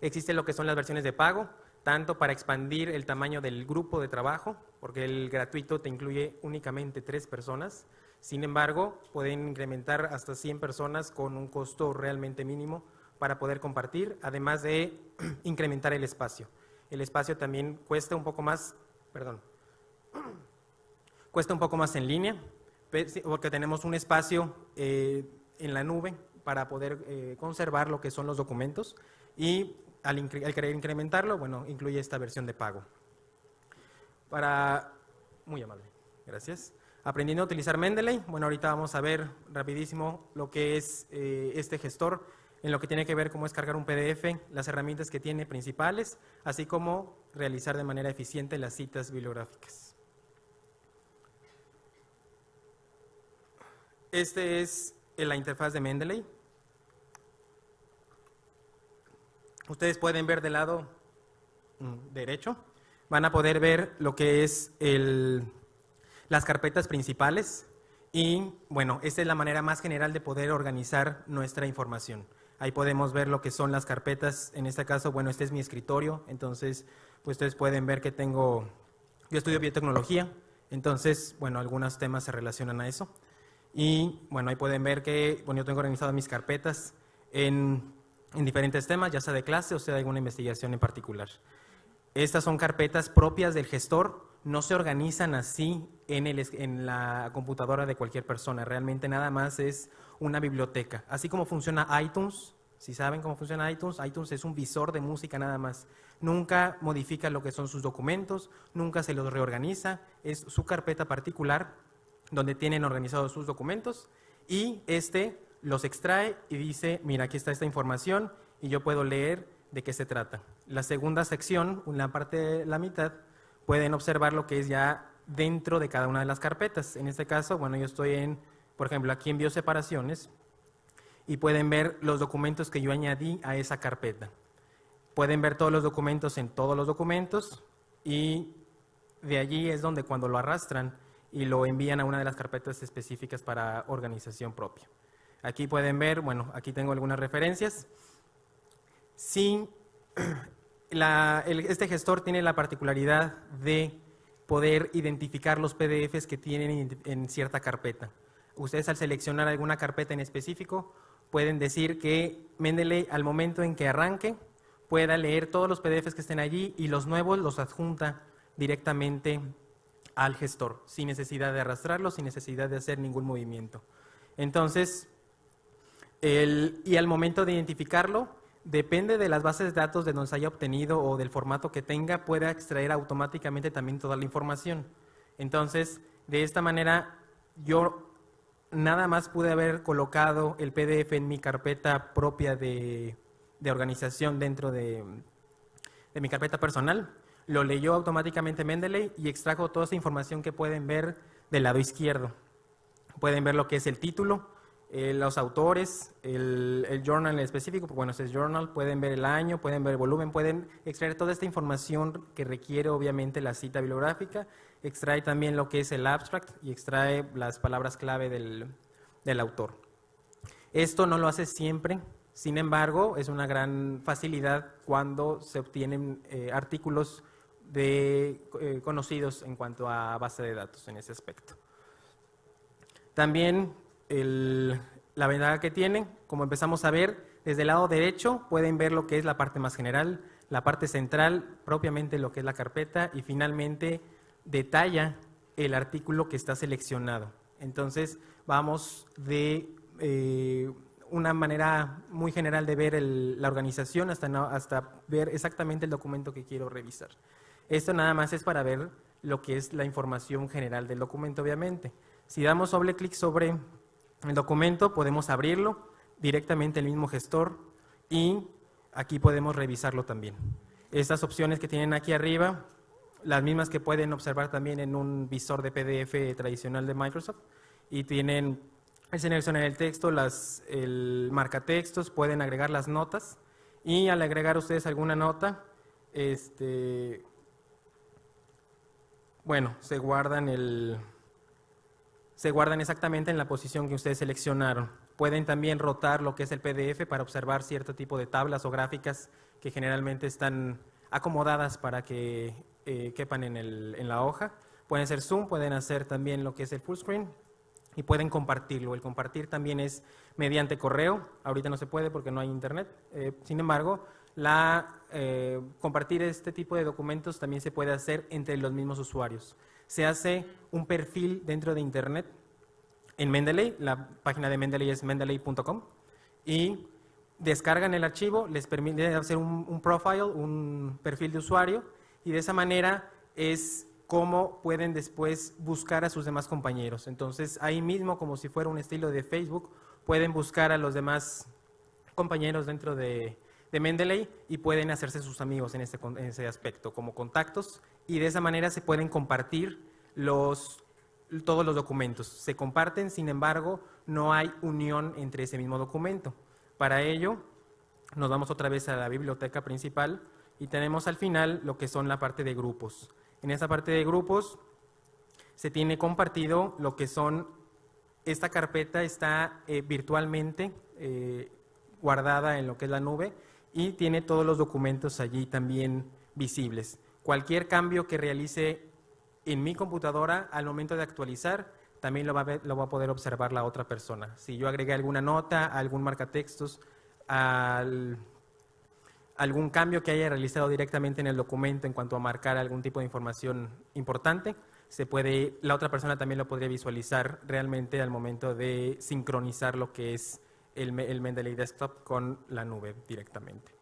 Existen lo que son las versiones de pago, tanto para expandir el tamaño del grupo de trabajo, porque el gratuito te incluye únicamente 3 personas. Sin embargo, pueden incrementar hasta 100 personas con un costo realmente mínimo para poder compartir, además de incrementar el espacio. El espacio también cuesta un poco más, cuesta un poco más en línea, porque tenemos un espacio en la nube para poder conservar lo que son los documentos, y al querer incrementarlo, bueno, incluye esta versión de pago. Muy amable, gracias. Aprendiendo a utilizar Mendeley, bueno, ahorita vamos a ver rapidísimo lo que es este gestor, en lo que tiene que ver cómo es cargar un PDF, las herramientas que tiene principales, así como realizar de manera eficiente las citas bibliográficas. Este es la interfaz de Mendeley. Ustedes pueden ver del lado derecho, van a poder ver lo que es las carpetas principales y, bueno, esta es la manera más general de poder organizar nuestra información. Ahí podemos ver lo que son las carpetas. En este caso, bueno, este es mi escritorio, entonces pues ustedes pueden ver que yo estudio biotecnología, entonces, bueno, algunos temas se relacionan a eso. Y, bueno, ahí pueden ver que, bueno, yo tengo organizadas mis carpetas en diferentes temas, ya sea de clase o sea de alguna investigación en particular. Estas son carpetas propias del gestor, no se organizan así en la computadora de cualquier persona, realmente nada más es una biblioteca. Así como funciona iTunes, si saben cómo funciona iTunes, iTunes es un visor de música nada más. Nunca modifica lo que son sus documentos, nunca se los reorganiza, es su carpeta particular donde tienen organizados sus documentos y los extrae y dice, mira, aquí está esta información y yo puedo leer de qué se trata. La segunda sección, la parte de la mitad, pueden observar lo que es ya dentro de cada una de las carpetas. En este caso, bueno, yo estoy por ejemplo, aquí en bioseparaciones y pueden ver los documentos que yo añadí a esa carpeta. Pueden ver todos los documentos en todos los documentos y de allí es donde cuando lo arrastran y lo envían a una de las carpetas específicas para organización propia. Aquí pueden ver, bueno, aquí tengo algunas referencias. Sí, este gestor tiene la particularidad de poder identificar los PDFs que tienen en cierta carpeta. Ustedes al seleccionar alguna carpeta en específico pueden decir que Mendeley al momento en que arranque pueda leer todos los PDFs que estén allí y los nuevos los adjunta directamente al gestor, sin necesidad de arrastrarlo, sin necesidad de hacer ningún movimiento. Entonces, y al momento de identificarlo, depende de las bases de datos de donde se haya obtenido o del formato que tenga, pueda extraer automáticamente también toda la información. Entonces, de esta manera, yo nada más pude haber colocado el PDF en mi carpeta propia de organización dentro de mi carpeta personal, lo leyó automáticamente Mendeley y extrajo toda esa información que pueden ver del lado izquierdo. Pueden ver lo que es el título, los autores, el journal en específico, bueno, ese es journal, pueden ver el año, pueden ver el volumen, pueden extraer toda esta información que requiere obviamente la cita bibliográfica, extrae también lo que es el abstract y extrae las palabras clave del autor. Esto no lo hace siempre, sin embargo, es una gran facilidad cuando se obtienen artículos conocidos en cuanto a base de datos en ese aspecto. También la ventaja que tiene, como empezamos a ver, desde el lado derecho pueden ver lo que es la parte más general, la parte central, propiamente lo que es la carpeta, y finalmente detalla el artículo que está seleccionado. Entonces, vamos de una manera muy general de ver la organización hasta ver exactamente el documento que quiero revisar. Esto nada más es para ver lo que es la información general del documento, obviamente. Si damos doble clic sobre el documento, podemos abrirlo directamente el mismo gestor y aquí podemos revisarlo también. Estas opciones que tienen aquí arriba, las mismas que pueden observar también en un visor de PDF tradicional de Microsoft, y tienen el seleccionar el texto, el marcatextos, pueden agregar las notas, y al agregar ustedes alguna nota, bueno, se guardan exactamente en la posición que ustedes seleccionaron. Pueden también rotar lo que es el PDF para observar cierto tipo de tablas o gráficas que generalmente están acomodadas para que quepan en la hoja. Pueden hacer zoom, pueden hacer también lo que es el full screen y pueden compartirlo. El compartir también es mediante correo. Ahorita no se puede porque no hay internet. Sin embargo, compartir este tipo de documentos también se puede hacer entre los mismos usuarios. Se hace un perfil dentro de internet en Mendeley, la página de Mendeley es mendeley.com, y descargan el archivo, les permite hacer un profile, un perfil de usuario, y de esa manera es como pueden después buscar a sus demás compañeros. Entonces, ahí mismo, como si fuera un estilo de Facebook, pueden buscar a los demás compañeros dentro de Mendeley y pueden hacerse sus amigos en ese aspecto, como contactos, y de esa manera se pueden compartir todos los documentos. Se comparten, sin embargo, no hay unión entre ese mismo documento. Para ello, nos vamos otra vez a la biblioteca principal y tenemos al final lo que son la parte de grupos. En esa parte de grupos se tiene compartido lo que son, esta carpeta está virtualmente guardada en lo que es la nube y tiene todos los documentos allí también visibles. Cualquier cambio que realice en mi computadora al momento de actualizar, también lo va a poder observar la otra persona. Si yo agregué alguna nota, algún marcatextos, algún cambio que haya realizado directamente en el documento en cuanto a marcar algún tipo de información importante, la otra persona también lo podría visualizar realmente al momento de sincronizar lo que es el Mendeley Desktop con la nube directamente.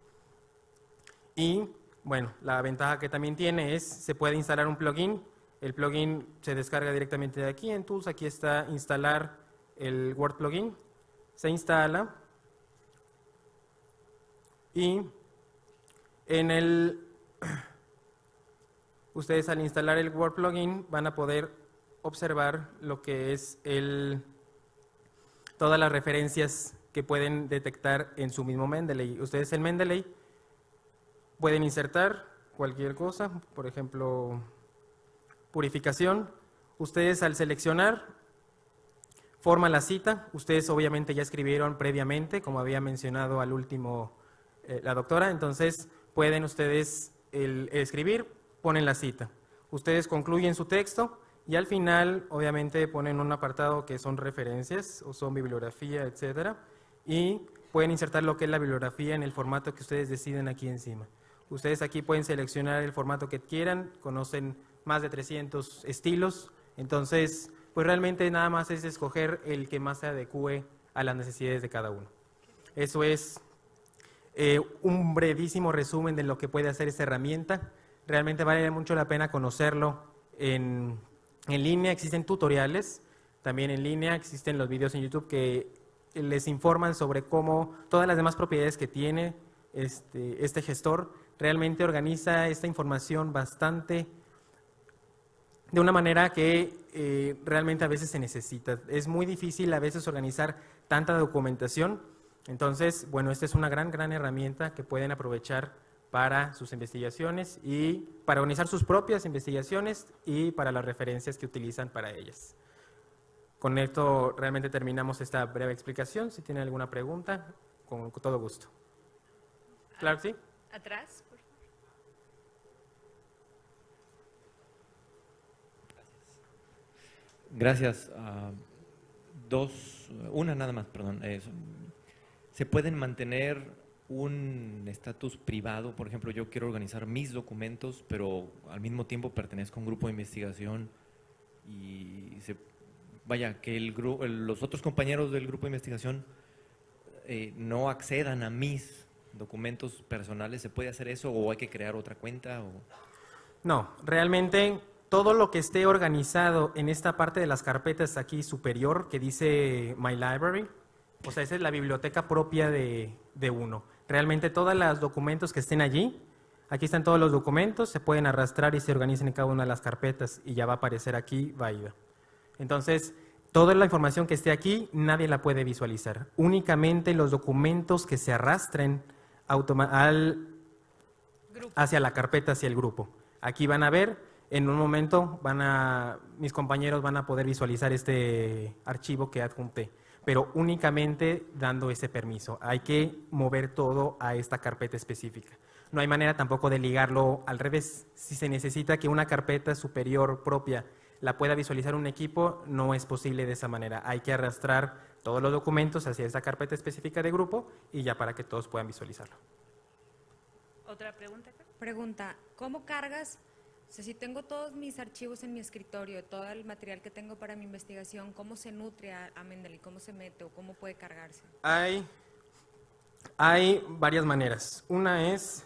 Y bueno, la ventaja que también tiene es se puede instalar un plugin. El plugin se descarga directamente de aquí en Tools. Aquí está instalar el Word plugin. Se instala y ustedes al instalar el Word plugin van a poder observar lo que es todas las referencias que pueden detectar en su mismo Mendeley. Ustedes en Mendeley pueden insertar cualquier cosa, por ejemplo, purificación. Ustedes al seleccionar, forman la cita. Ustedes obviamente ya escribieron previamente, como había mencionado al último la doctora, entonces pueden ustedes escribir, ponen la cita. Ustedes concluyen su texto y al final obviamente ponen un apartado que son referencias o son bibliografía, etcétera, y pueden insertar lo que es la bibliografía en el formato que ustedes deciden aquí encima. Ustedes aquí pueden seleccionar el formato que quieran, conocen más de 300 estilos. Entonces, pues realmente nada más es escoger el que más se adecue a las necesidades de cada uno. Eso es un brevísimo resumen de lo que puede hacer esta herramienta. Realmente vale mucho la pena conocerlo en línea. Existen tutoriales también en línea, existen los videos en YouTube que les informan sobre cómo todas las demás propiedades que tiene este gestor. Realmente organiza esta información bastante de una manera que realmente a veces se necesita. Es muy difícil a veces organizar tanta documentación. Entonces, bueno, esta es una gran herramienta que pueden aprovechar para sus investigaciones y para organizar sus propias investigaciones y para las referencias que utilizan para ellas. Con esto realmente terminamos esta breve explicación. Si tienen alguna pregunta, con todo gusto. Claro que sí. Atrás, por favor. Gracias. Una nada más, perdón. ¿Se pueden mantener un estatus privado? Por ejemplo, yo quiero organizar mis documentos, pero al mismo tiempo pertenezco a un grupo de investigación y vaya, que los otros compañeros del grupo de investigación no accedan a mis documentos personales. ¿Se puede hacer eso o hay que crear otra cuenta? No, realmente todo lo que esté organizado en esta parte de las carpetas aquí superior que dice My Library, o sea, esa es la biblioteca propia de uno. Realmente todos los documentos que estén allí, aquí están todos los documentos, se pueden arrastrar y se organizan en cada una de las carpetas y ya va a aparecer aquí válida. Entonces, toda la información que esté aquí, nadie la puede visualizar. Únicamente los documentos que se arrastren hacia la carpeta, hacia el grupo. Aquí van a ver, en un momento mis compañeros van a poder visualizar este archivo que adjunté, pero únicamente dando ese permiso. Hay que mover todo a esta carpeta específica. No hay manera tampoco de ligarlo al revés. Si se necesita que una carpeta superior propia la pueda visualizar un equipo, no es posible de esa manera. Hay que arrastrar todos los documentos hacia esa carpeta específica de grupo y ya para que todos puedan visualizarlo. ¿Otra pregunta? Pregunta, ¿cómo cargas? O sea, si tengo todos mis archivos en mi escritorio, todo el material que tengo para mi investigación, ¿cómo se nutre a Mendeley? ¿Cómo se mete o cómo puede cargarse? Hay varias maneras. Una es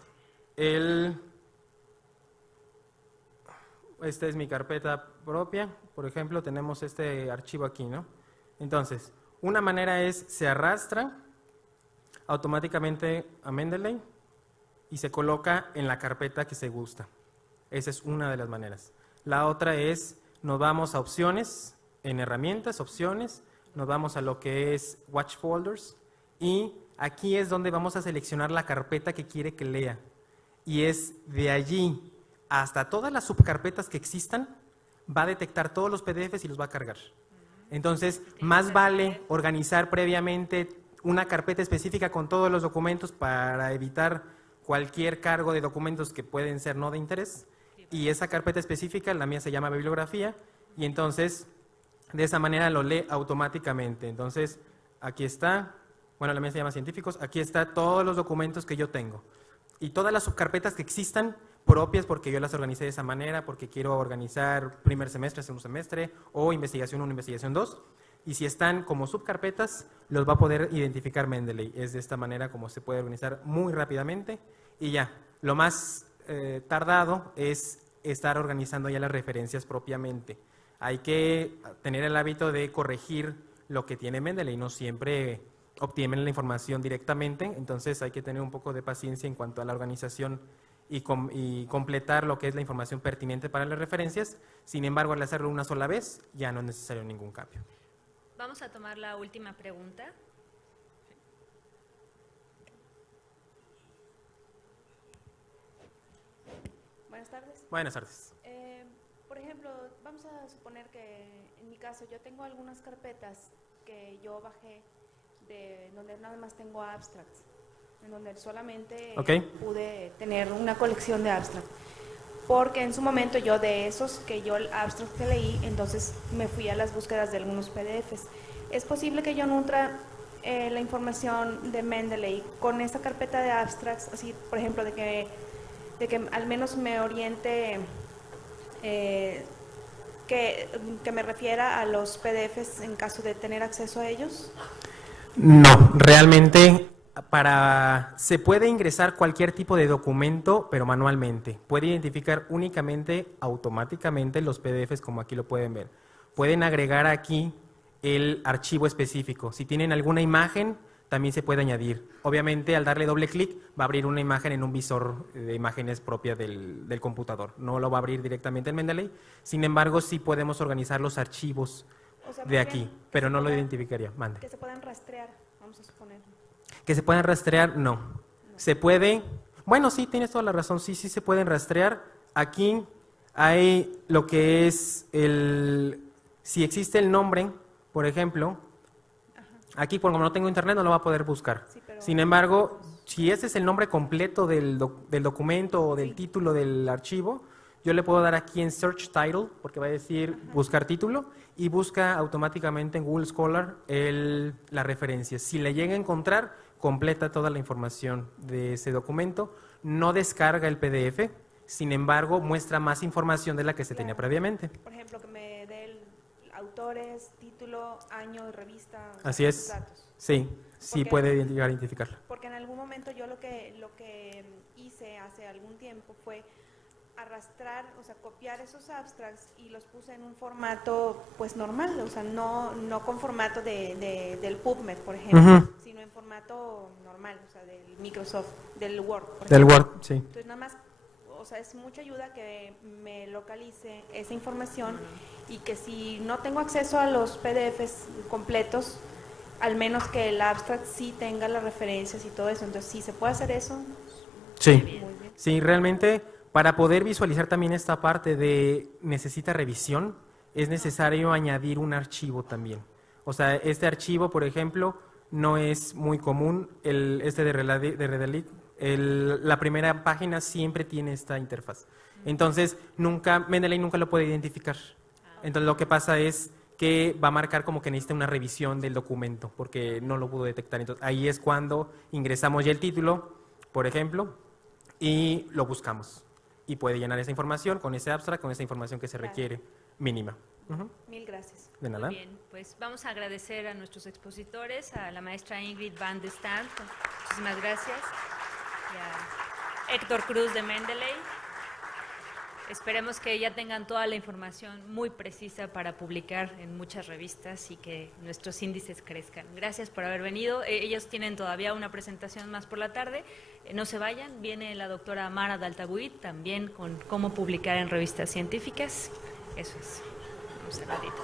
esta es mi carpeta propia, por ejemplo, tenemos este archivo aquí, ¿no? Entonces, una manera es, se arrastra automáticamente a Mendeley y se coloca en la carpeta que se gusta. Esa es una de las maneras. La otra es, nos vamos a opciones, en herramientas, opciones, nos vamos a lo que es Watch Folders y aquí es donde vamos a seleccionar la carpeta que quiere que lea. Y es de allí hasta todas las subcarpetas que existan, va a detectar todos los PDFs y los va a cargar. Entonces, más vale organizar previamente una carpeta específica con todos los documentos para evitar cualquier cargo de documentos que pueden ser no de interés. Y esa carpeta específica, la mía se llama bibliografía, y entonces, de esa manera lo lee automáticamente. Entonces, aquí está, bueno, la mía se llama científicos, aquí está todos los documentos que yo tengo. Y todas las subcarpetas que existan, propias porque yo las organicé de esa manera, porque quiero organizar primer semestre, segundo semestre, o investigación 1, investigación 2. Y si están como subcarpetas, los va a poder identificar Mendeley. Es de esta manera como se puede organizar muy rápidamente. Y ya, lo más tardado es estar organizando ya las referencias propiamente. Hay que tener el hábito de corregir lo que tiene Mendeley, no siempre obtienen la información directamente, entonces hay que tener un poco de paciencia en cuanto a la organización y completar lo que es la información pertinente para las referencias. Sin embargo, al hacerlo una sola vez, ya no es necesario ningún cambio. Vamos a tomar la última pregunta. Buenas tardes. Buenas tardes. Por ejemplo, vamos a suponer que en mi caso yo tengo algunas carpetas que yo bajé de donde nada más tengo abstracts, en donde solamente pude tener una colección de abstracts, porque en su momento yo de esos que yo el abstract que leí, entonces me fui a las búsquedas de algunos PDFs. ¿Es posible que yo nutra la información de Mendeley con esta carpeta de abstracts, así por ejemplo de que al menos me oriente que me refiera a los PDFs en caso de tener acceso a ellos? No, realmente se puede ingresar cualquier tipo de documento, pero manualmente. Puede identificar únicamente automáticamente los PDFs, como aquí lo pueden ver. Pueden agregar aquí el archivo específico. Si tienen alguna imagen, también se puede añadir. Obviamente, al darle doble clic, va a abrir una imagen en un visor de imágenes propia del computador. No lo va a abrir directamente en Mendeley. Sin embargo, sí podemos organizar los archivos de aquí, pero no lo identificaría. Mande. Que se puedan rastrear, vamos a suponer. Que se puedan rastrear, no. Se puede, bueno, sí, tienes toda la razón, sí se pueden rastrear. Aquí hay lo que es si existe el nombre, por ejemplo, aquí como no tengo internet no lo va a poder buscar. Sí, sin embargo, si ese es el nombre completo del documento o del título del archivo, yo le puedo dar aquí en Search Title, porque va a decir buscar título, y busca automáticamente en Google Scholar la referencia. Si le llega a encontrar, completa toda la información de ese documento, no descarga el PDF, sin embargo, muestra más información de la que se tenía previamente. Por ejemplo, que me dé autores, título, año, revista. Así es. Datos. Sí, sí puede identificarla. Porque en algún momento yo lo que hice hace algún tiempo fue arrastrar, o sea, copiar esos abstracts y los puse en un formato pues normal, o sea, no con formato del PubMed, por ejemplo, sino en formato normal, o sea, del Microsoft, del Word. Del Word, sí. Entonces nada más, o sea, es mucha ayuda que me localice esa información y que si no tengo acceso a los PDFs completos, al menos que el abstract sí tenga las referencias y todo eso. Entonces, si se puede hacer eso. Sí, muy bien. Sí, realmente para poder visualizar también esta parte de necesita revisión, es necesario añadir un archivo también. O sea, este archivo, por ejemplo, no es muy común, de Redalyc. La primera página siempre tiene esta interfaz. Entonces, Mendeley nunca lo puede identificar. Entonces, lo que pasa es que va a marcar como que necesita una revisión del documento, porque no lo pudo detectar. Entonces, ahí es cuando ingresamos ya el título, por ejemplo, y lo buscamos. Y puede llenar esa información con ese abstract, con esa información que se requiere mínima. Mil gracias. De nada. Muy bien, pues vamos a agradecer a nuestros expositores, a la maestra Ingrid Van de Stant, muchísimas gracias, y a Héctor Cruz de Mendeley. Esperemos que ya tengan toda la información muy precisa para publicar en muchas revistas y que nuestros índices crezcan. Gracias por haber venido. Ellos tienen todavía una presentación más por la tarde. No se vayan, viene la doctora Mara Daltabuit también con cómo publicar en revistas científicas. Eso es. Vamos a ratito.